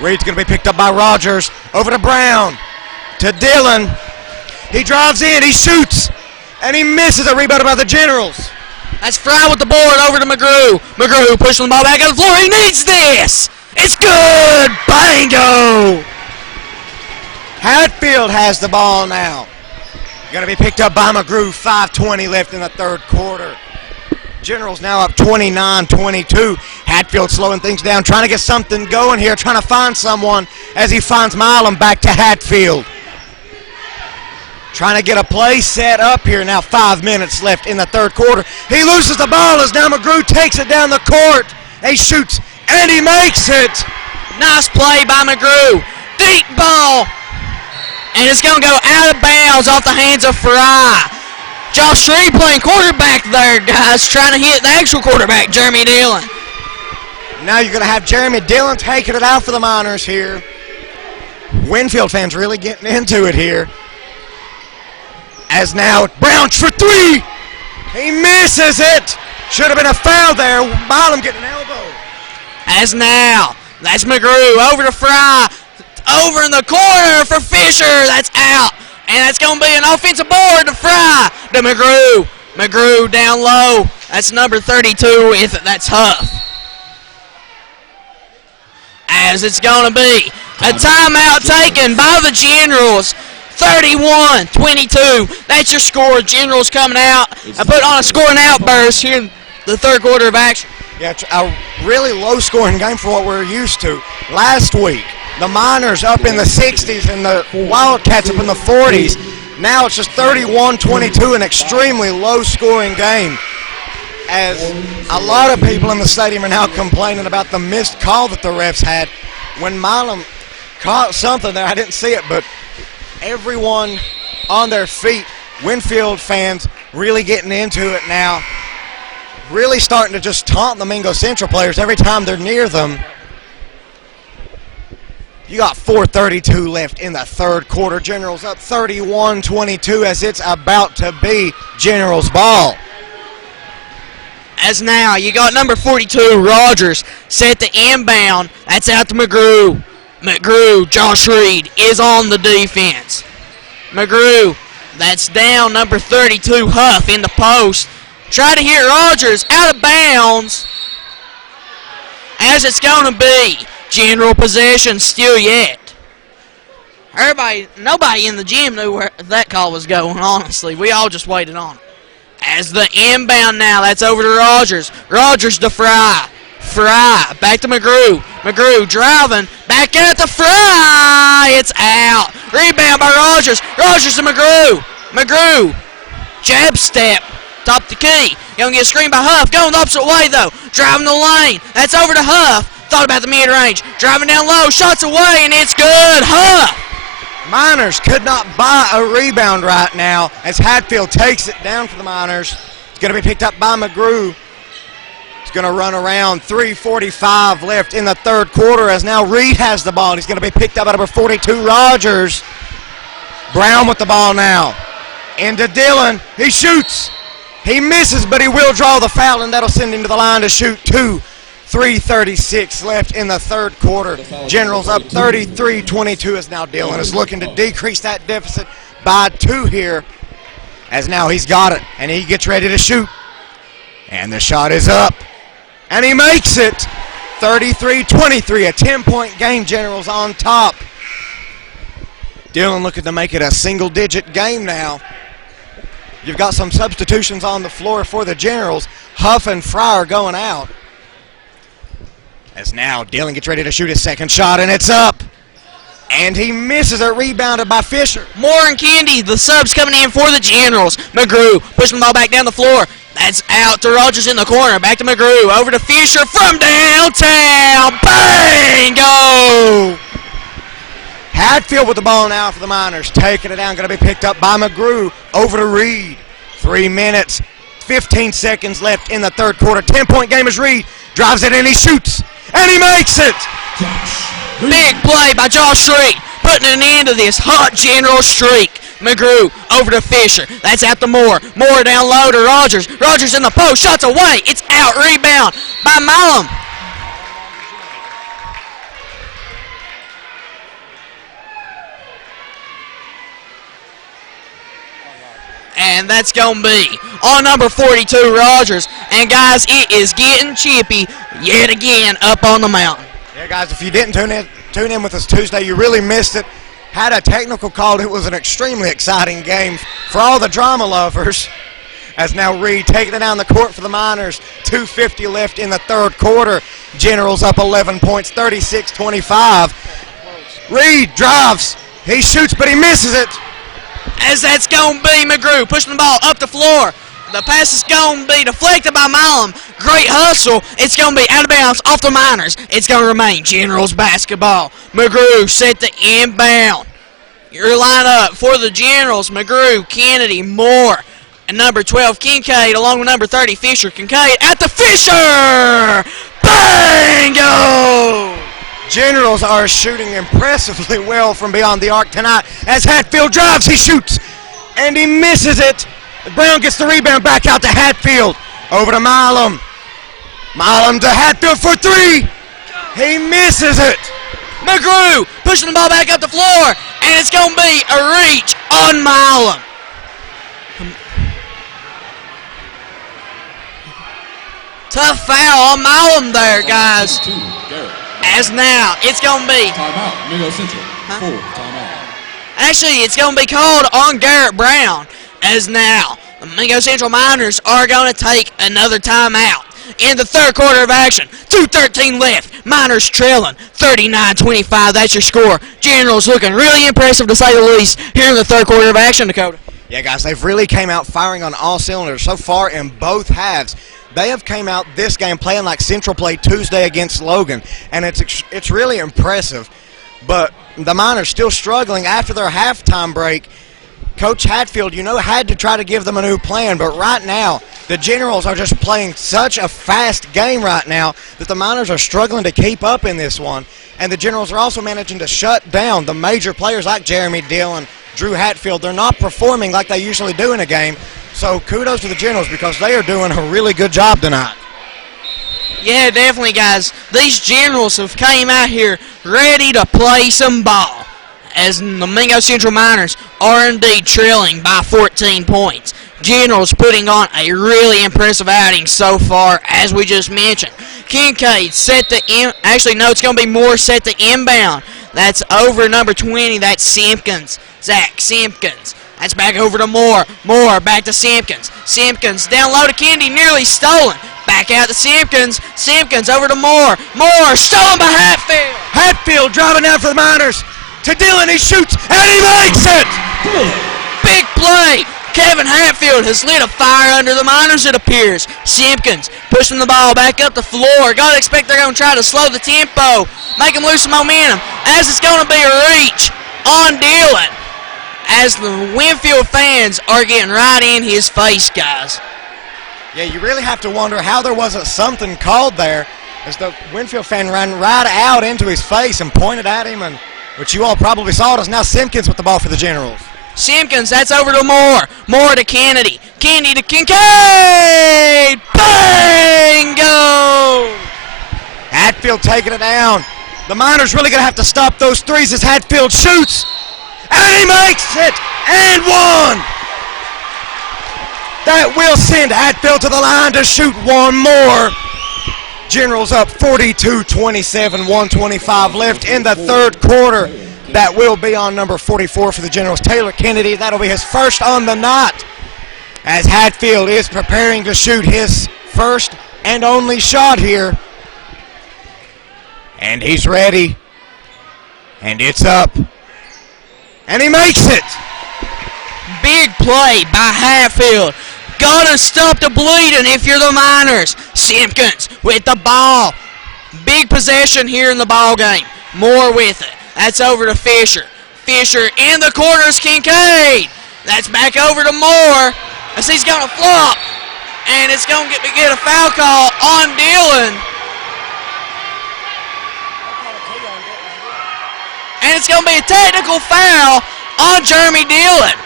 Reed's going to be picked up by Rogers. Over to Brown. To Dillon. He drives in. He shoots. And he misses a rebound by the Generals. That's Fry with the board over to McGrew. McGrew pushing the ball back on the floor. He needs this. It's good. Bingo. Hatfield has the ball now. Going to be picked up by McGrew. 5:20 left in the third quarter. Generals now up 29-22. Hatfield slowing things down, trying to get something going here, trying to find someone as he finds Milam back to Hatfield. Trying to get a play set up here. Now 5 minutes left in the third quarter. He loses the ball as now McGrew takes it down the court. He shoots and he makes it. Nice play by McGrew. Deep ball. And it's going to go out of bounds off the hands of Fry. Josh Reed playing quarterback there, guys, trying to hit the actual quarterback, Jeremy Dillon. Now you're going to have Jeremy Dillon taking it out for the Miners here. Winfield fans really getting into it here. As now Brown for three. He misses it. Should have been a foul there. Milam getting an elbow. As now, that's McGrew over to Fry. Over in the corner for Fisher. That's out. And that's going to be an offensive board to Fry. To McGrew. McGrew down low. That's number 32 with it. That's Huff. As it's going to be a timeout taken by the Generals. 31-22. That's your score. Generals coming out and put on a scoring outburst here in the third quarter of action. Yeah, it's a really low-scoring game for what we're used to. Last week, the Miners up in the 60s and the Wildcats up in the 40s. Now it's just 31-22, an extremely low-scoring game. As a lot of people in the stadium are now complaining about the missed call that the refs had. When Milam caught something there, I didn't see it, but everyone on their feet, Winfield fans really getting into it now. Really starting to just taunt the Mingo Central players every time they're near them. You got 4:32 left in the third quarter. Generals up 31-22 as it's about to be Generals ball. As now, you got number 42, Rogers, set to inbound. That's out to McGrew. McGrew, Josh Reed, is on the defense. McGrew, that's down number 32, Huff, in the post. Try to hit Rogers out of bounds. As it's going to be, General possession still yet. Nobody in the gym knew where that call was going, honestly. We all just waited on it. As the inbound now, that's over to Rogers. Rogers to Fry. Fry, back to McGrew. McGrew driving, back out to Fry. It's out. Rebound by Rogers. Rogers to McGrew. McGrew, jab step, top the key. Gonna get a screen by Huff. Going the opposite way, though. Driving the lane. That's over to Huff. Thought about the mid-range. Driving down low, shots away, and it's good. Huff. Miners could not buy a rebound right now as Hatfield takes it down for the Miners. It's going to be picked up by McGrew. It's going to run around. 3:45 left in the third quarter as now Reed has the ball. He's going to be picked up by number 42, Rogers. Brown with the ball now. Into Dillon. He shoots. He misses, but he will draw the foul, and that'll send him to the line to shoot two. 3:36 left in the third quarter. Generals up 33-22 as now Dillon is looking to decrease that deficit by 2 here. As now he's got it, and he gets ready to shoot. And the shot is up. And he makes it. 33-23, a 10-point game. Generals on top. Dillon looking to make it a single-digit game now. You've got some substitutions on the floor for the Generals. Huff and Fry are going out. As now Dillon gets ready to shoot his second shot, and it's up. And he misses it, rebounded by Fisher. Moore and Candy, the subs coming in for the Generals. McGrew pushing the ball back down the floor. That's out to Rogers in the corner. Back to McGrew. Over to Fisher from downtown. Bang! Go! Hatfield with the ball now for the Miners. Taking it down, going to be picked up by McGrew. Over to Reed. 3 minutes, 15 seconds left in the third quarter. 10-point game as Reed drives it and he shoots. And he makes it! Big play by Josh Reed, putting an end to this hot General streak. McGrew over to Fisher. That's out to Moore. Moore down low to Rogers. Rogers in the post. Shots away. It's out. Rebound by Milam. And that's going to be on number 42, Rogers. And, guys, it is getting chippy yet again up on the mountain. Yeah, guys, if you didn't tune in with us Tuesday, you really missed it. Had a technical call. It was an extremely exciting game for all the drama lovers. As now Reed taking it down the court for the Miners. 2:50 left in the third quarter. Generals up 11 points, 36-25. Reed drives. He shoots, but he misses it. As that's going to be McGrew pushing the ball up the floor. The pass is going to be deflected by Milam. Great hustle. It's going to be out of bounds off the Miners. It's going to remain Generals basketball. McGrew set to inbound. Your lineup for the Generals, McGrew, Kennedy, Moore. And number 12, Kincaid, along with number 30, Fisher. Kincaid at the Fisher! Bingo! Generals are shooting impressively well from beyond the arc tonight. As Hatfield drives, he shoots, and he misses it. Brown gets the rebound back out to Hatfield. Over to Milam. Milam to Hatfield for three. He misses it. McGrew pushing the ball back up the floor, and it's going to be a reach on Milam. Tough foul on Milam there, guys. As now, it's going to be... Timeout, Mingo Central. Full timeout. Actually, it's going to be called on Garrett Brown. As now, the Mingo Central Miners are going to take another timeout in the third quarter of action. 2:13 left. Miners trailing 39-25. That's your score. Generals looking really impressive, to say the least, here in the third quarter of action, Dakota. Yeah, guys, they've really came out firing on all cylinders so far in both halves. They have came out this game playing like Central played Tuesday against Logan, and it's really impressive. But the Miners still struggling after their halftime break. Coach Hatfield, had to try to give them a new plan, but right now the Generals are just playing such a fast game right now that the Miners are struggling to keep up in this one. And the Generals are also managing to shut down the major players like Jeremy Dillon, Drew Hatfield. They're not performing like they usually do in a game. So kudos to the Generals because they are doing a really good job tonight. Yeah, definitely, guys. These Generals have came out here ready to play some ball, as the Mingo Central Miners are indeed trailing by 14 points. Generals putting on a really impressive outing so far, as we just mentioned. Kincaid set to it's going to be Moore set to inbound. That's over number 20. That's Simpkins. Zach Simpkins. That's back over to Moore. Moore back to Simpkins. Simpkins down low to Kennedy, nearly stolen. Back out to Simpkins. Simpkins over to Moore. Moore stolen by Hatfield. Hatfield driving down for the Miners. To Dillon, he shoots, and he makes it! Big play. Kevin Hatfield has lit a fire under the Miners, it appears. Simpkins pushing the ball back up the floor. Gotta expect they're going to try to slow the tempo, make them lose some momentum, as it's going to be a reach on Dillon, as the Winfield fans are getting right in his face, guys. Yeah, you really have to wonder how there wasn't something called there, as the Winfield fan ran right out into his face and pointed at him, and which you all probably saw. It is now Simpkins with the ball for the Generals. Simpkins, that's over to Moore. Moore to Kennedy. Kennedy to Kincaid. Bingo! Hatfield taking it down. The Miners really going to have to stop those threes as Hatfield shoots. And he makes it! And one! That will send Hatfield to the line to shoot one more. Generals up 42-27, 1:25 left in the third quarter. That will be on number 44 for the Generals, Taylor Kennedy. That'll be his first on the night, as Hatfield is preparing to shoot his first and only shot here. And he's ready. And it's up. And he makes it. Big play by Hatfield. Gotta stop the bleeding if you're the Miners. Simpkins with the ball. Big possession here in the ball game. Moore with it. That's over to Fisher. Fisher in the corners, Kincaid. That's back over to Moore, as he's going to flop. And it's going to get a foul call on Dillon. And it's going to be a technical foul on Jeremy Dillon.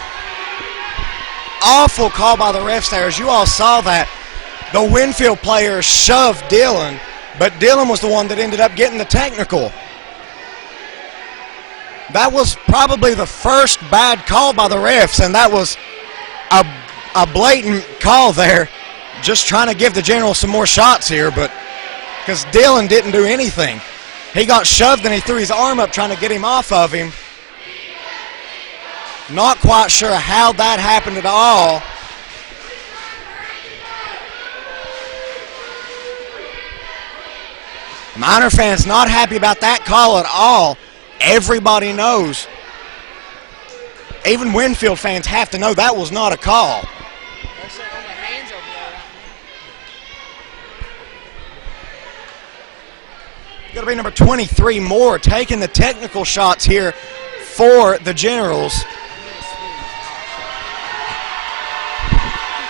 Awful call by the refs there. As you all saw that, the Winfield player shoved Dillon, but Dillon was the one that ended up getting the technical. That was probably the first bad call by the refs, and that was a blatant call there, just trying to give the Generals some more shots here, but because Dillon didn't do anything. He got shoved and he threw his arm up trying to get him off of him. Not quite sure how that happened at all. Miner fans not happy about that call at all. Everybody knows. Even Winfield fans have to know that was not a call. Got to be number 23, Moore, taking the technical shots here for the Generals.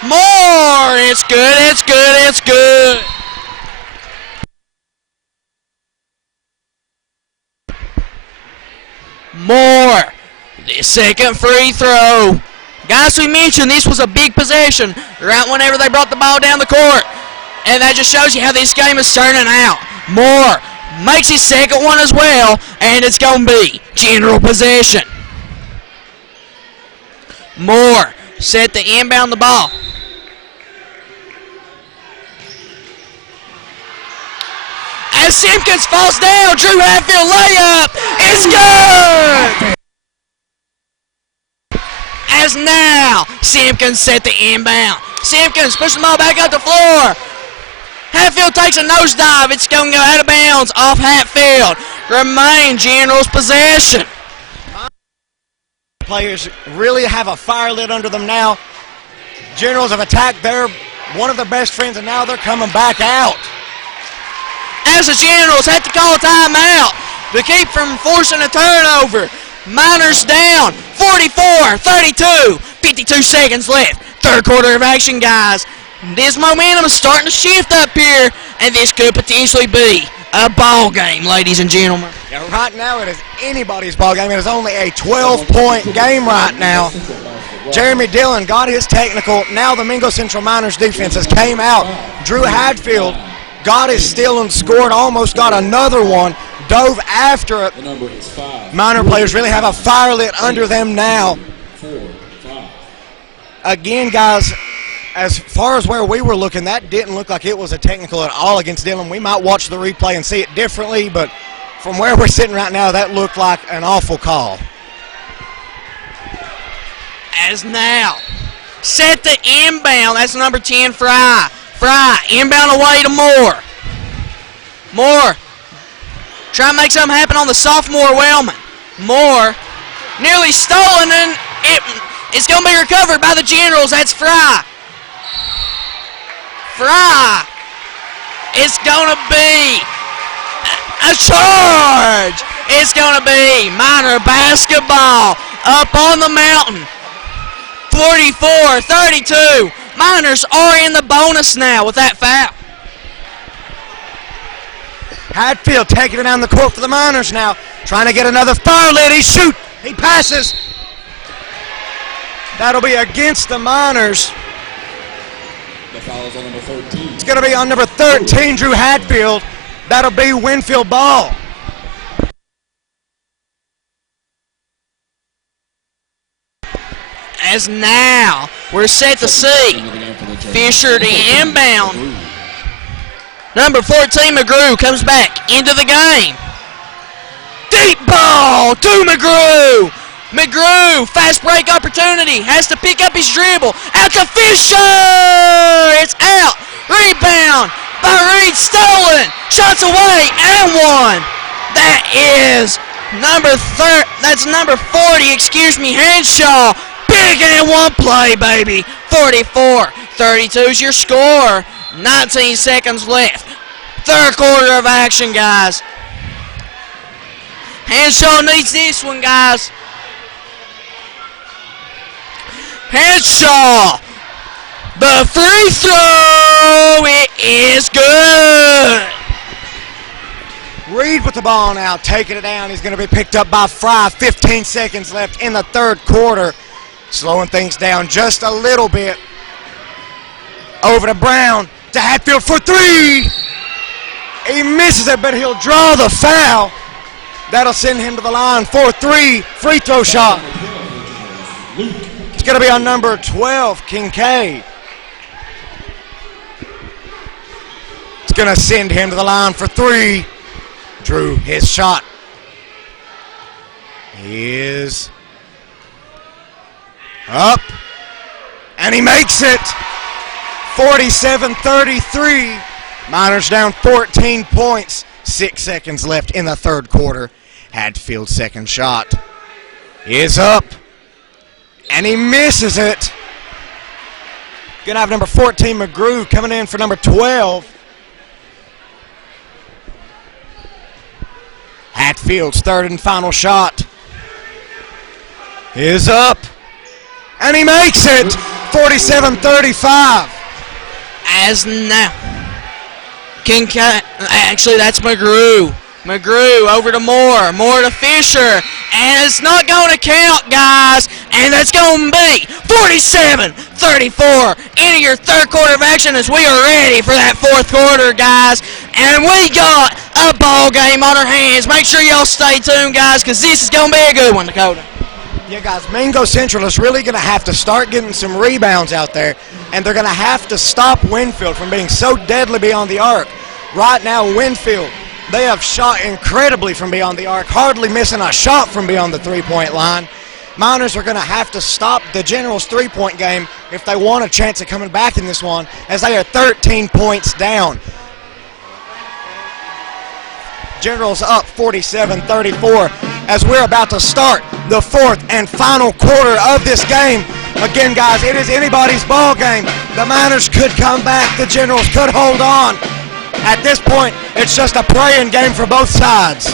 More! It's good, it's good, it's good. More. The second free throw. Guys, we mentioned this was a big possession right whenever they brought the ball down the court. And that just shows you how this game is turning out. Moore makes his second one as well, and it's going to be general possession. Moore set to inbound the ball. As Simpkins falls down, Drew Hatfield layup. It's good! As now, Simpkins set the inbound. Simpkins pushes the ball back up the floor. Hatfield takes a nosedive. It's going to go out of bounds off Hatfield. Remain Generals possession. Players really have a fire lit under them now. Generals have attacked one of their best friends, and now they're coming back out. As the Generals had to call a timeout to keep from forcing a turnover. Miners down, 44-32, 52 seconds left. Third quarter of action, guys. This momentum is starting to shift up here, and this could potentially be a ball game, ladies and gentlemen. Yeah, right now it is anybody's ball game. It is only a 12-point game right now. Jeremy Dillon got his technical. Now the Mingo Central Miners defense has came out. Drew Hadfield got his steal and scored, almost got another one, dove after it. Miner players really have a fire lit under them now. Again, guys, as far as where we were looking, that didn't look like it was a technical at all against Dillon. We might watch the replay and see it differently, but from where we're sitting right now, that looked like an awful call. As now, set the inbound. That's number 10, Fry. Fry, inbound away to Moore. Moore, try to make something happen on the sophomore Wellman. Moore, nearly stolen, and it's going to be recovered by the Generals. That's Fry. Fry. It's going to be a charge. It's going to be Miner basketball up on the mountain. 44-32. Miners are in the bonus now with that foul. Hatfield taking it down the court for the Miners now. Trying to get another fire lit. He shoots. He passes. That'll be against the Miners. The foul is on number 13. It's going to be on number 13, Drew Hatfield. That'll be Winfield ball. As now, we're set to see Fisher to inbound. Number 14, McGrew, comes back into the game. Deep ball to McGrew. McGrew, fast break opportunity, has to pick up his dribble. Out to Fisher. It's out. Rebound by Reed, stolen. Shots away and one. That is that's number 40, Henshaw. Big and one play, baby. 44-32 is your score. 19 seconds left. Third quarter of action, guys. Henshaw needs this one, guys. Henshaw. The free throw. It is good. Reed with the ball now, taking it down. He's going to be picked up by Fry. 15 seconds left in the third quarter. Slowing things down just a little bit. Over to Brown, to Hatfield for three. He misses it, but he'll draw the foul. That'll send him to the line for three. Free throw shot. It's going to be on number 12, Kincaid. It's going to send him to the line for three. Drew, his shot is up, and he makes it. 47-33. Miners down 14 points. 6 seconds left in the third quarter. Hadfield's second shot is up, and he misses it. Gonna have number 14, McGrew, coming in for number 12. Hatfield's third and final shot is up, and he makes it. 47-35. As now, actually that's McGrew. McGrew over to Moore. Moore to Fisher. And it's not going to count, guys. And that's going to be 47-34 into your third quarter of action as we are ready for that fourth quarter, guys. And we got a ball game on our hands. Make sure y'all stay tuned, guys, because this is going to be a good one, Dakota. Yeah, guys, Mingo Central is really going to have to start getting some rebounds out there, and they're going to have to stop Winfield from being so deadly beyond the arc. Right now, Winfield, they have shot incredibly from beyond the arc, hardly missing a shot from beyond the three-point line. Miners are going to have to stop the Generals' three-point game if they want a chance of coming back in this one, as they are 13 points down. Generals up 47-34 as we're about to start the fourth and final quarter of this game. Again, guys, it is anybody's ball game. The Miners could come back. The Generals could hold on. At this point, it's just a praying game for both sides.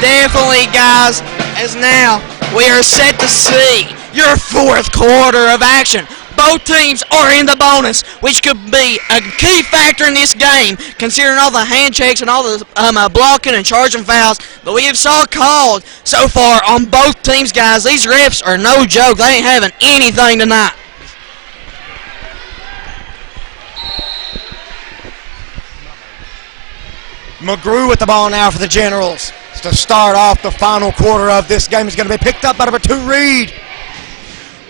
Definitely, guys, as now we are set to see your fourth quarter of action. Both teams are in the bonus, which could be a key factor in this game, considering all the hand checks and all the blocking and charging fouls that we have saw called so far on both teams, guys. These refs are no joke. They ain't having anything tonight. McGrew with the ball now for the Generals. To start off the final quarter of this game is going to be picked up by number 2, Reed.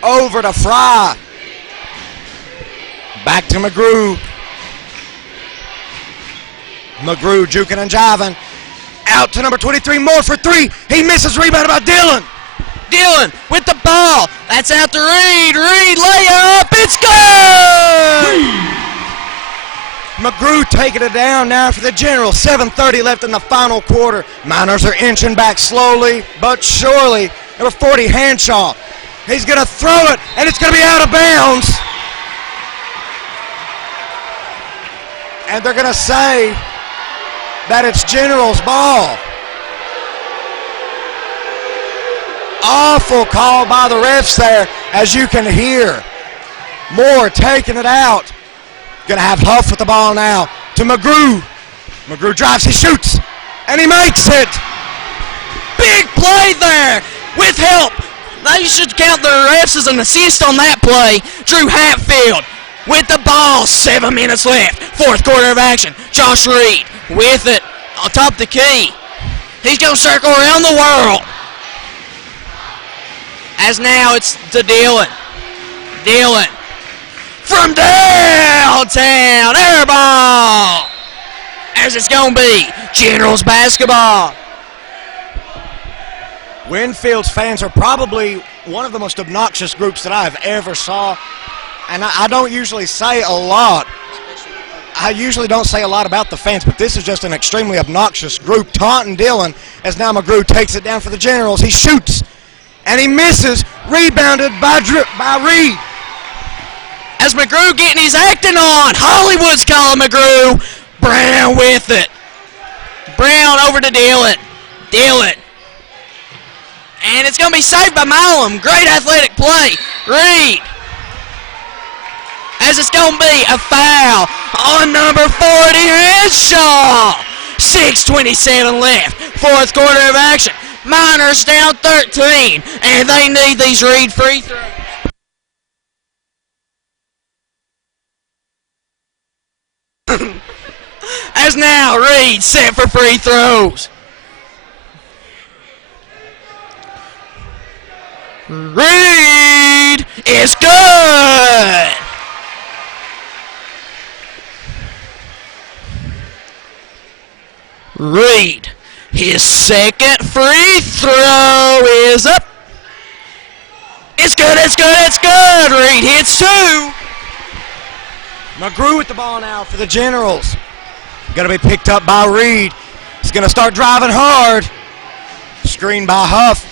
Over to Fry. Back to McGrew. McGrew juking and jiving. Out to number 23, Moore for 3. He misses, rebound by Dillon. Dillon with the ball. That's out to Reed. Reed layup. It's good! McGrew taking it down now for the Generals. 7:30 left in the final quarter. Miners are inching back slowly but surely. Number 40, Hanshaw. He's going to throw it, and it's going to be out of bounds. And they're going to say that it's Generals' ball. Awful call by the refs there, as you can hear. Moore taking it out. Going to have Huff with the ball now to McGrew. McGrew drives, he shoots, and he makes it. Big play there with help. They should count the refs as an assist on that play. Drew Hatfield with the ball. 7 minutes left. Fourth quarter of action. Josh Reed with it on top of the key. He's going to circle around the world. As now it's to Dillon. Dillon from downtown. Air ball. As it's going to be Generals basketball. Winfield's fans are probably one of the most obnoxious groups that I've ever saw. And I don't usually say a lot. I usually don't say a lot about the fans, but this is just an extremely obnoxious group. Taunton Dillon, as now McGrew takes it down for the Generals. He shoots, and he misses. Rebounded by Reed. As McGrew getting his acting on. Hollywood's calling McGrew. Brown with it. Brown over to Dillon. Dillon. And it's going to be saved by Milam. Great athletic play. Reed. As it's going to be a foul on number 40, Henshaw. 6:27 left. Fourth quarter of action. Miners down 13, and they need these Reed free throws. As now Reed set for free throws. Reed is good. Reed, his second free throw is up. It's good, it's good, it's good. Reed hits 2. McGrew with the ball now for the Generals. Going to be picked up by Reed. He's going to start driving hard. Screen by Huff.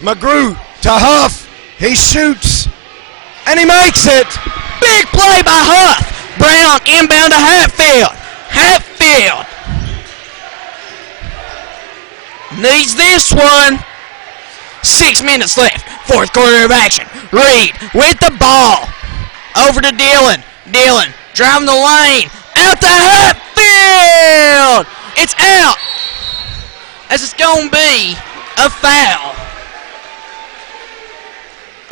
McGrew to Huff. He shoots, and he makes it. Big play by Huff. Brown inbound to Hatfield. Hatfield needs this one. 6 minutes left. Fourth quarter of action. Reed with the ball. Over to Dillon. Dillon driving the lane. Out to Hatfield. It's out. As it's going to be a foul.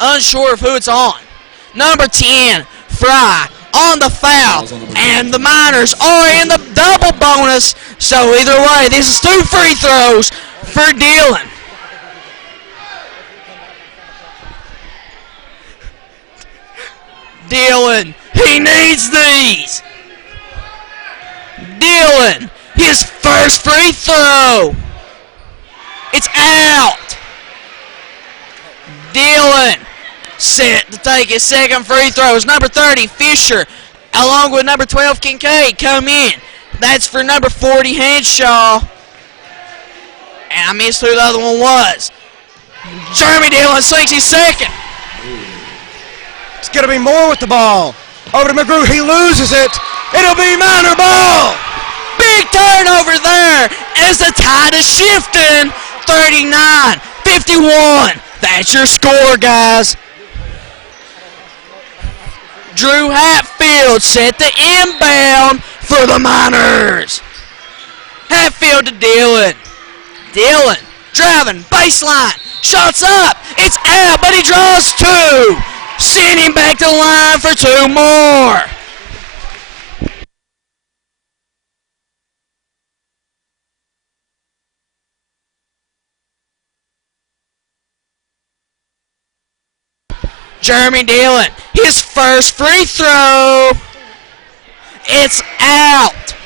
Unsure of who it's on. Number 10, Fry, on the foul. And the Miners are in the double bonus. So either way, this is 2 free throws for Dillon. Dillon, he needs these. Dillon, his first free throw. It's out. Dillon set to take his second free throws. Number 30, Fisher, along with number 12, Kincaid, come in. That's for number 40, Henshaw. And I missed who the other one was. Jeremy Dillon sinks his second. It's going to be Moore with the ball. Over to McGrew. He loses it. It'll be Miner ball. Big turnover there as the tide is shifting. 39-51. That's your score, guys. Drew Hatfield set the inbound for the Miners. Hatfield to Dillon. Dillon driving, baseline, shots up. It's out, but he draws 2. Send him back to the line for 2 more. Jeremy Dillon, his first free throw. It's out.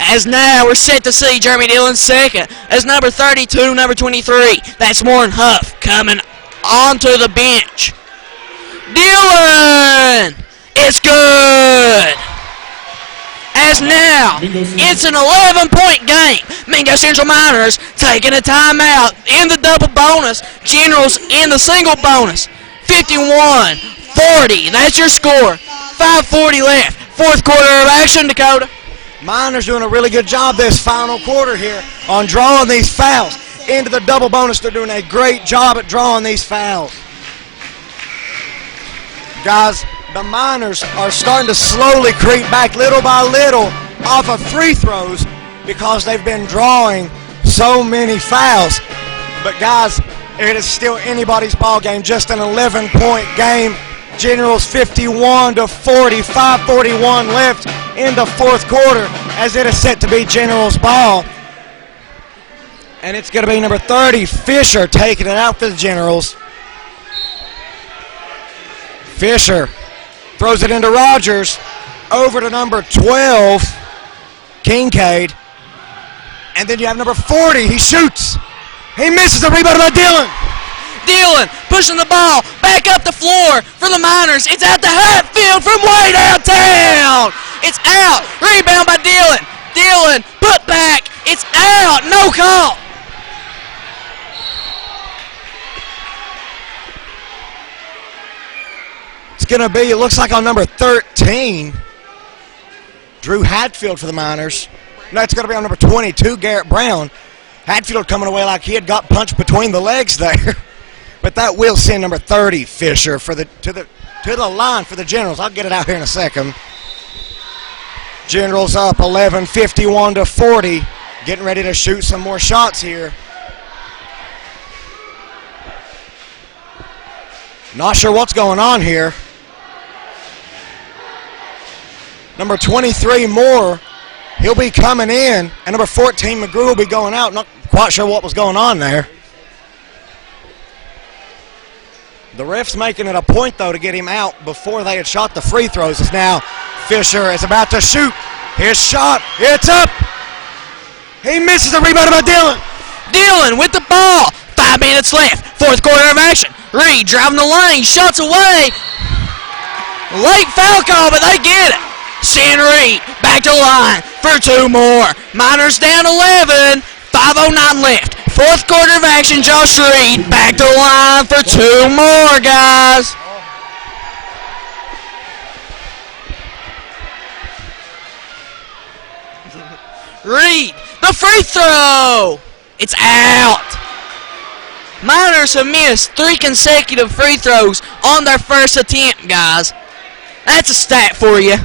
As now we're set to see Jeremy Dillon's second as number 32, number 23. That's Warren Huff coming onto the bench. Dillon, it's good. As now, it's an 11-point game. Mingo Central Miners taking a timeout in the double bonus. Generals in the single bonus. 51-40. That's your score. 5:40 left. Fourth quarter of action, Dakota. Miners doing a really good job this final quarter here on drawing these fouls into the double bonus. They're doing a great job at drawing these fouls. Guys, the Miners are starting to slowly creep back little by little off of free throws because they've been drawing so many fouls. But guys, it is still anybody's ball game, just an 11-point game. Generals 51-40, 5:41 left in the fourth quarter as it is set to be Generals ball. And it's going to be number 30, Fisher, taking it out for the Generals. Fisher throws it into Rogers, over to number 12, Kincaid. And then you have number 40, he shoots. He misses the rebound by Dillon. Dillon pushing the ball back up the floor for the Miners. It's out to Hatfield from way downtown. It's out. Rebound by Dillon. Dillon put back. It's out. No call. It's going to be, it looks like on number 13, Drew Hatfield for the Miners. No, it's going to be on number 22, Garrett Brown. Hatfield coming away like he had got punched between the legs there. But that will send number 30, Fisher, to the line for the Generals. I'll get it out here in a second. Generals up 11, 51-40. Getting ready to shoot some more shots here. Not sure what's going on here. Number 23, Moore, he'll be coming in. And number 14, McGrew, will be going out. Not quite sure what was going on there. The ref's making it a point, though, to get him out before they had shot the free throws. As now Fisher is about to shoot. His shot, it's up. He misses the rebound by Dillon. Dillon with the ball. 5 minutes left. Fourth quarter of action. Reed driving the lane. Shots away. Late foul call, but they get it. Send Reed back to the line for 2 more. Miners down 11. 5:09 left. Fourth quarter of action. Josh Reed back to the line for 2 more, guys. Reed, the free throw. It's out. Miners Miners have missed 3 consecutive free throws on their first attempt, guys. That's a stat for you.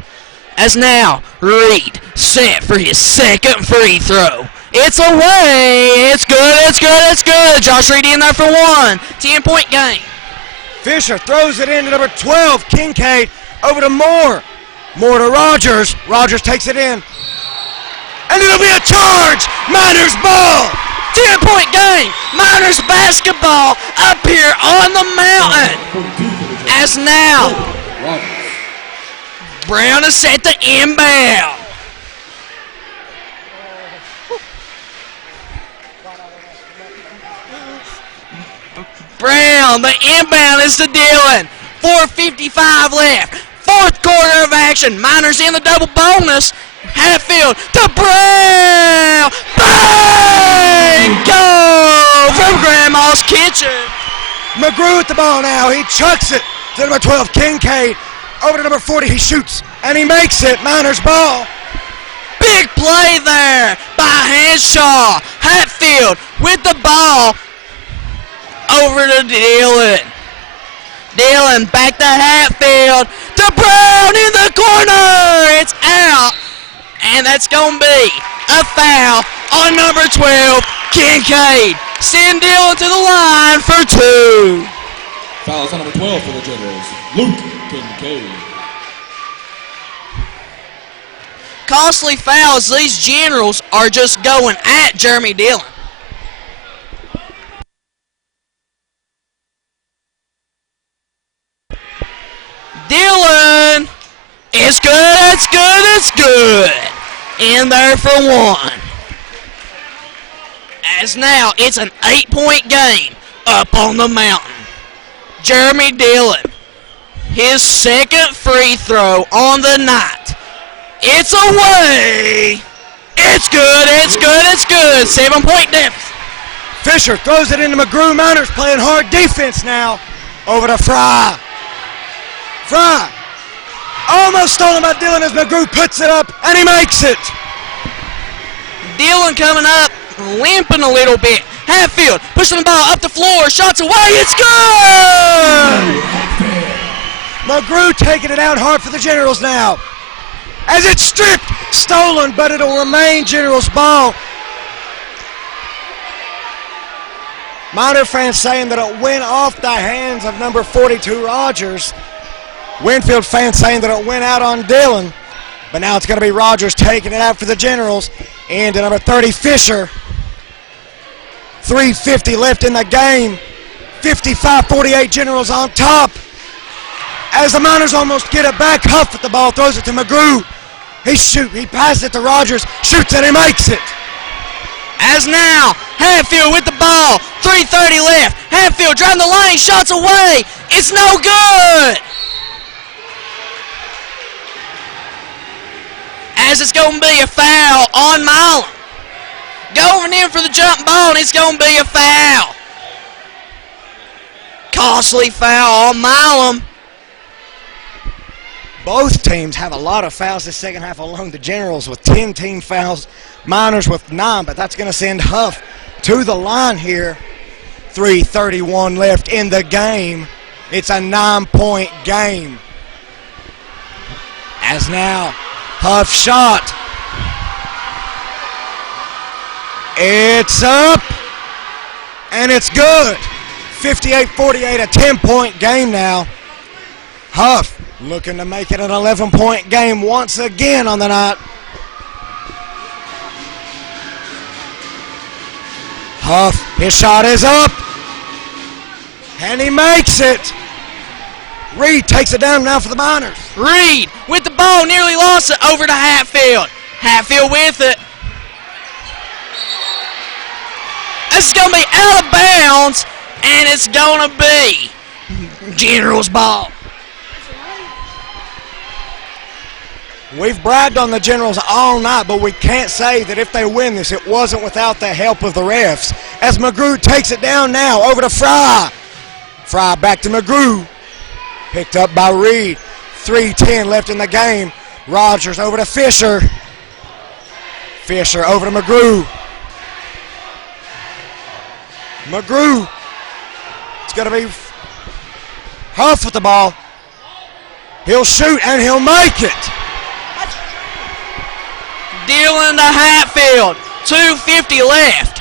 As now, Reed set for his second free throw. It's away. It's good, it's good, it's good. Josh Reed in there for 1. 10-point game. Fisher throws it into number 12, Kincaid, over to Moore. Moore to Rogers. Rogers takes it in. And it'll be a charge. Miners ball. 10-point game. Miners basketball up here on the mountain. As now, Brown is set to inbound. Brown, the inbound is to Dillon. 4:55 left. Fourth quarter of action. Miners in the double bonus. Hatfield to Brown. Bang! Go from Grandma's Kitchen. McGrew at the ball now. He chucks it to number 12, Kincaid. Over to number 40. He shoots, and he makes it. Miners ball. Big play there by Henshaw. Hatfield with the ball. Over to Dillon. Dillon back to Hatfield. To Brown in the corner. It's out. And that's going to be a foul on number 12, Kincaid. Send Dillon to the line for 2. Fouls on number 12 for the Generals, Luke Kincaid. Costly fouls. These Generals are just going at Jeremy Dillon. Dillon! It's good, it's good, it's good. In there for 1. As now, it's an 8-point game up on the mountain. Jeremy Dillon, his second free throw on the night. It's away. It's good, it's good, it's good. 7-point deficit. Fisher throws it into McGrew. Miners playing hard defense now. Over to Fry. Fry. Almost stolen by Dillon as McGrew puts it up, and he makes it. Dillon coming up, limping a little bit. Hatfield pushing the ball up the floor. Shots away. It's good. McGrew taking it out hard for the Generals now. As it's stripped, stolen, but it'll remain Generals ball. Miner fans saying that it went off the hands of number 42, Rogers. Winfield fans saying that it went out on Dillon. But now it's going to be Rogers taking it out for the Generals. Into number 30, Fisher. 3:50 left in the game. 55-48 Generals on top. As the Miners almost get it back, Huff at the ball, throws it to McGrew. He passes it to Rogers, shoots it, he makes it. As now, Hatfield with the ball, 3:30 left. Hatfield driving the lane, shots away. It's no good. As it's going to be a foul on Milam. Going in for the jump ball, and it's going to be a foul. Costly foul on Milam. Both teams have a lot of fouls this second half alone. The Generals with 10 team fouls, Miners with 9, but that's going to send Huff to the line here. 3:31 left in the game. It's a 9-point game. As now, Huff shot. It's up, and it's good. 58-48, a 10-point game now. Huff looking to make it an 11-point game once again on the night. Huff, his shot is up, and he makes it. Reed takes it down now for the Miners. Reed with the ball, nearly lost it, over to Hatfield. Hatfield with it. This is going to be out of bounds, and it's going to be Generals ball. We've bragged on the Generals all night, but we can't say that if they win this, it wasn't without the help of the refs. As McGrew takes it down now, over to Fry. Fry back to McGrew. Picked up by Reed. 3:10 left in the game. Rogers over to Fisher. Fisher over to McGrew. McGrew going to be Huff with the ball. He'll shoot and he'll make it. Dillon to Hatfield. 2:50 left.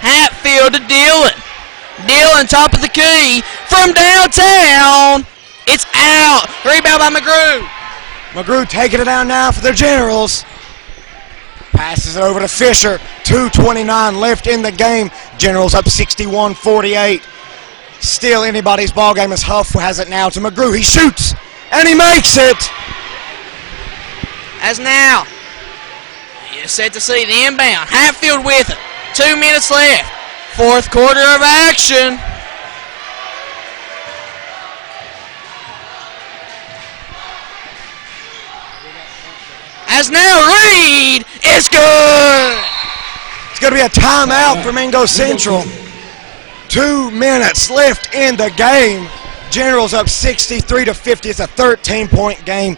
Hatfield to Dillon. Dillon top of the key from downtown. It's out. Rebound by McGrew. McGrew taking it down now for the Generals. Passes it over to Fisher. 2:29 left in the game. Generals up 61-48. Still anybody's ball game as Huff has it now to McGrew. He shoots and he makes it. As now, you're set to see the inbound. Hatfield with it. 2 minutes left. Fourth quarter of action. As now Reed is good. It's going to be a timeout for Mingo Central. 2 minutes left in the game. Generals up 63-50. It's a 13-point game.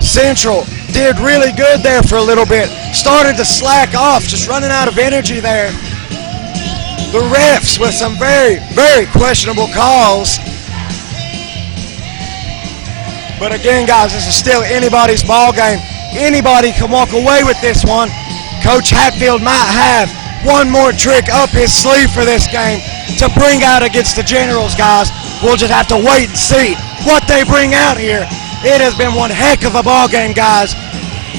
Central did really good there for a little bit. Started to slack off, just running out of energy there. The refs with some very, very questionable calls. But again, guys, this is still anybody's ball game. Anybody can walk away with this one. Coach Hatfield might have one more trick up his sleeve for this game to bring out against the Generals, guys. We'll just have to wait and see what they bring out here. It has been one heck of a ball game, guys.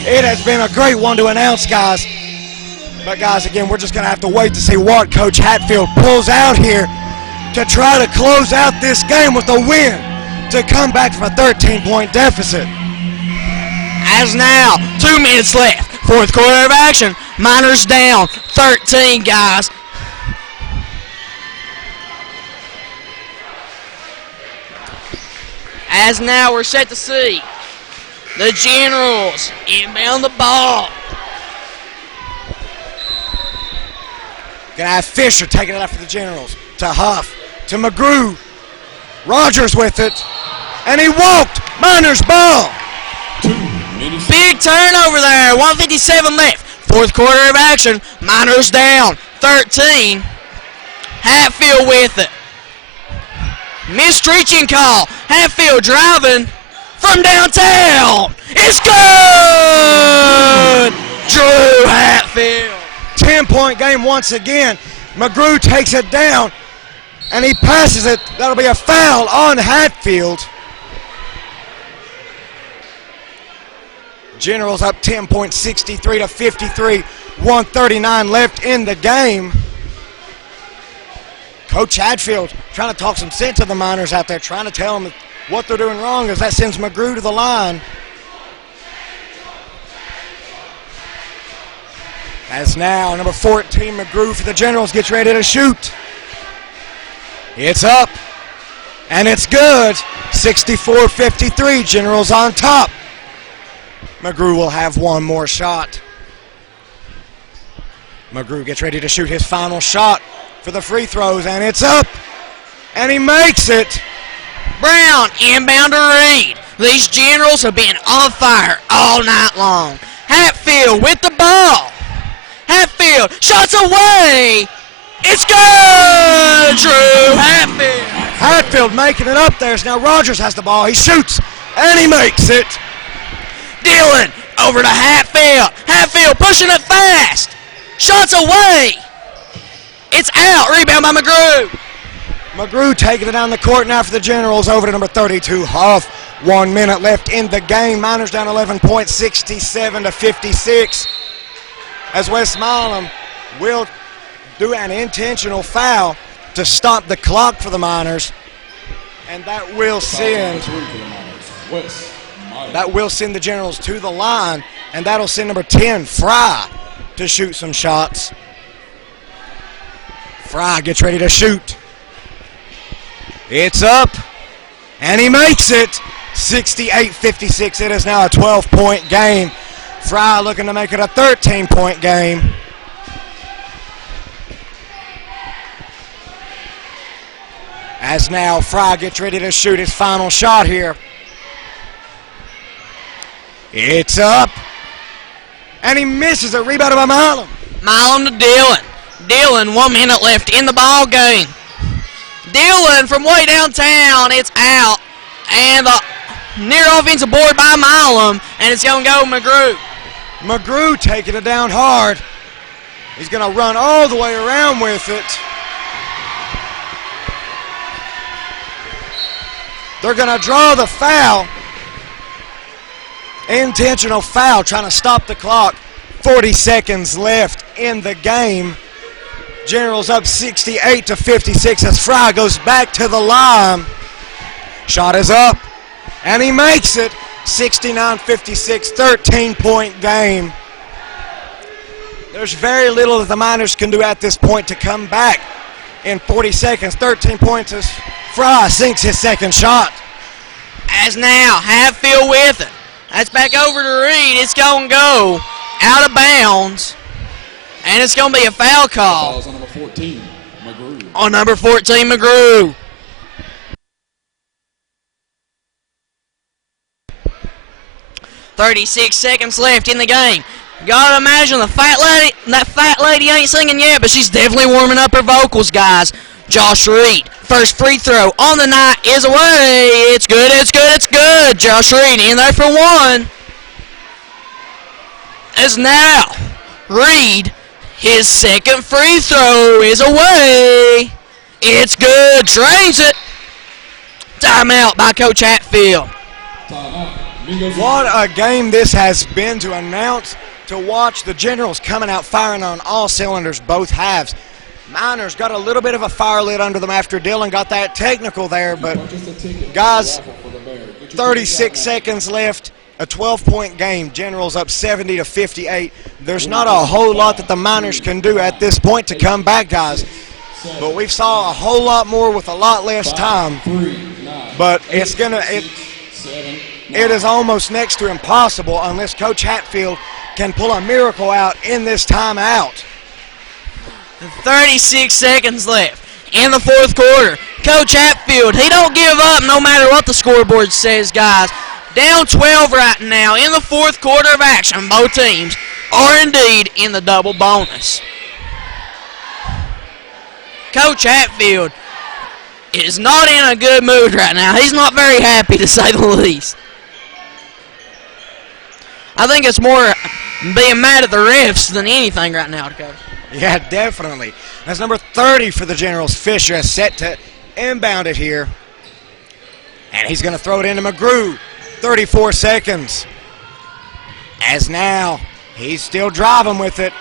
It has been a great one to announce, guys. But, guys, again, we're just going to have to wait to see what Coach Hatfield pulls out here to try to close out this game with a win to come back from a 13-point deficit. As now, 2 minutes left. Fourth quarter of action. Miners down 13, guys. As now we're set to see the Generals inbound the ball. Gonna have Fisher taking it after the Generals. To Huff. To McGrew. Rogers with it. And he walked. Miners ball. Big turnover there. 1:57 left. Fourth quarter of action. Miners down 13. Hatfield with it. Missed reaching call. Hatfield driving from downtown. It's good! Drew Hatfield. 10-point game once again. McGrew takes it down, and he passes it. That'll be a foul on Hatfield. Generals up 10 points, 63-53. 1:39 left in the game. Coach Hatfield trying to talk some sense to the Miners out there, trying to tell them what they're doing wrong as that sends McGrew to the line. As now, number 14, McGrew for the Generals gets ready to shoot. It's up, and it's good. 64-53, Generals on top. McGrew will have one more shot. McGrew gets ready to shoot his final shot for the free throws, and it's up, and he makes it. Brown inbound to Reed. These Generals have been on fire all night long. Hatfield with the ball. Hatfield shots away. It's good. Drew Hatfield. Hatfield making it up there. Now Rogers has the ball. He shoots, and he makes it. Dillon over to Hatfield. Hatfield pushing it fast. Shots away. It's out. Rebound by McGrew. McGrew taking it down the court now for the Generals. Over to number 32, Huff. 1 minute left in the game. Miners down 11 points, 67-56. As West Milam will do an intentional foul to stop the clock for the Miners. And that will send the Generals to the line. And that'll send number 10, Fry, to shoot some shots. Fry gets ready to shoot. It's up, and he makes it. 68-56. It is now a 12-point game. Fry looking to make it a 13-point game. As now Fry gets ready to shoot his final shot here. It's up, and he misses a rebound by Milam. Milam to Dillon. Dillon, 1 minute left in the ball game. Dillon from way downtown, it's out. And the near offensive board by Milam, and it's going to go McGrew. McGrew taking it down hard. He's going to run all the way around with it. They're going to draw the foul. Intentional foul, trying to stop the clock. 40 seconds left in the game. Generals up 68-56 as Fry goes back to the line. Shot is up, and he makes it. 69-56, 13-point game. There's very little that the Miners can do at this point to come back in 40 seconds. 13 points as Fry sinks his second shot. As now, Hatfield with it. That's back over to Reed. It's going to go out of bounds. And it's going to be a foul call. Fouls on number 14, McGrew. On number 14, McGrew. .36 seconds left in the game. Gotta imagine that fat lady ain't singing yet, but she's definitely warming up her vocals, guys. Josh Reed, first free throw on the night is away. It's good, it's good, it's good. Josh Reed in there for one. As now, Reed, his second free throw is away. It's good, drains it. Timeout by Coach Hatfield. What a game this has been to announce, to watch. The Generals coming out firing on all cylinders, both halves. Miners got a little bit of a fire lit under them after Dillon got that technical there, but guys, 36 seconds left, a 12-point game. Generals up 70-58. There's not a whole lot that the Miners can do at this point to come back, guys. But we've saw a whole lot more with a lot less time. But it is almost next to impossible unless Coach Hatfield can pull a miracle out in this timeout. 36 seconds left in the fourth quarter. Coach Hatfield, he don't give up no matter what the scoreboard says, guys. Down 12 right now in the fourth quarter of action. Both teams are indeed in the double bonus. Coach Hatfield is not in a good mood right now. He's not very happy, to say the least. I think it's more being mad at the refs than anything right now, Coach. Yeah, definitely. That's number 30 for the Generals. Fisher is set to inbound it here. And he's going to throw it into McGrew. 34 seconds. As now, he's still driving with it.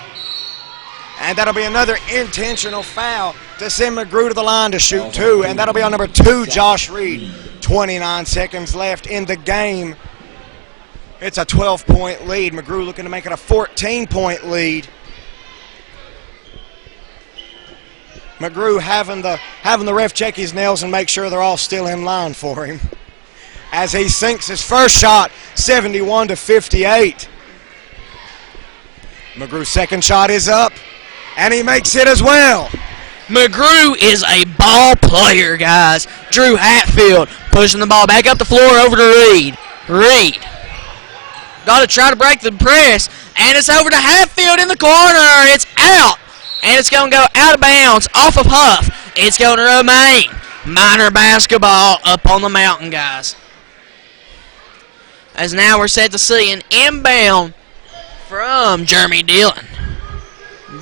And that'll be another intentional foul to send McGrew to the line to shoot two. And that'll be on number 2, Josh Reed. 29 seconds left in the game. It's a 12-point lead. McGrew looking to make it a 14-point lead. McGrew having the ref check his nails and make sure they're all still in line for him. As he sinks his first shot, 71-58. McGrew's second shot is up, and he makes it as well. McGrew is a ball player, guys. Drew Hatfield pushing the ball back up the floor over to Reed. Reed got to try to break the press, and it's over to Hatfield in the corner. It's out, and it's going to go out of bounds off of Huff. It's going to remain Miner basketball up on the mountain, guys. As now we're set to see an inbound from Jeremy Dillon.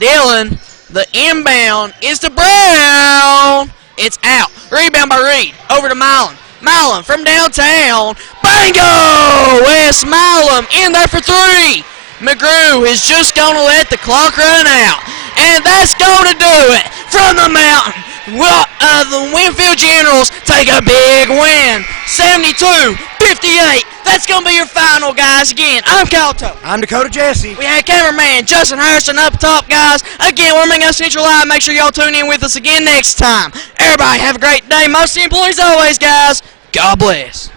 Dillon, the inbound is to Brown. It's out. Rebound by Reed. Over to Milam. Milam from downtown. Bingo! Wes Milam in there for three. McGrew is just going to let the clock run out. And that's going to do it from the mountain. Well, the Winfield Generals take a big win. 72-58. That's going to be your final, guys. Again, I'm Calto. I'm Dakota Jesse. We had cameraman Justin Harrison up top, guys. Again, we're Mingo Central Live. Make sure y'all tune in with us again next time. Everybody have a great day. Most importantly, as always, guys, God bless.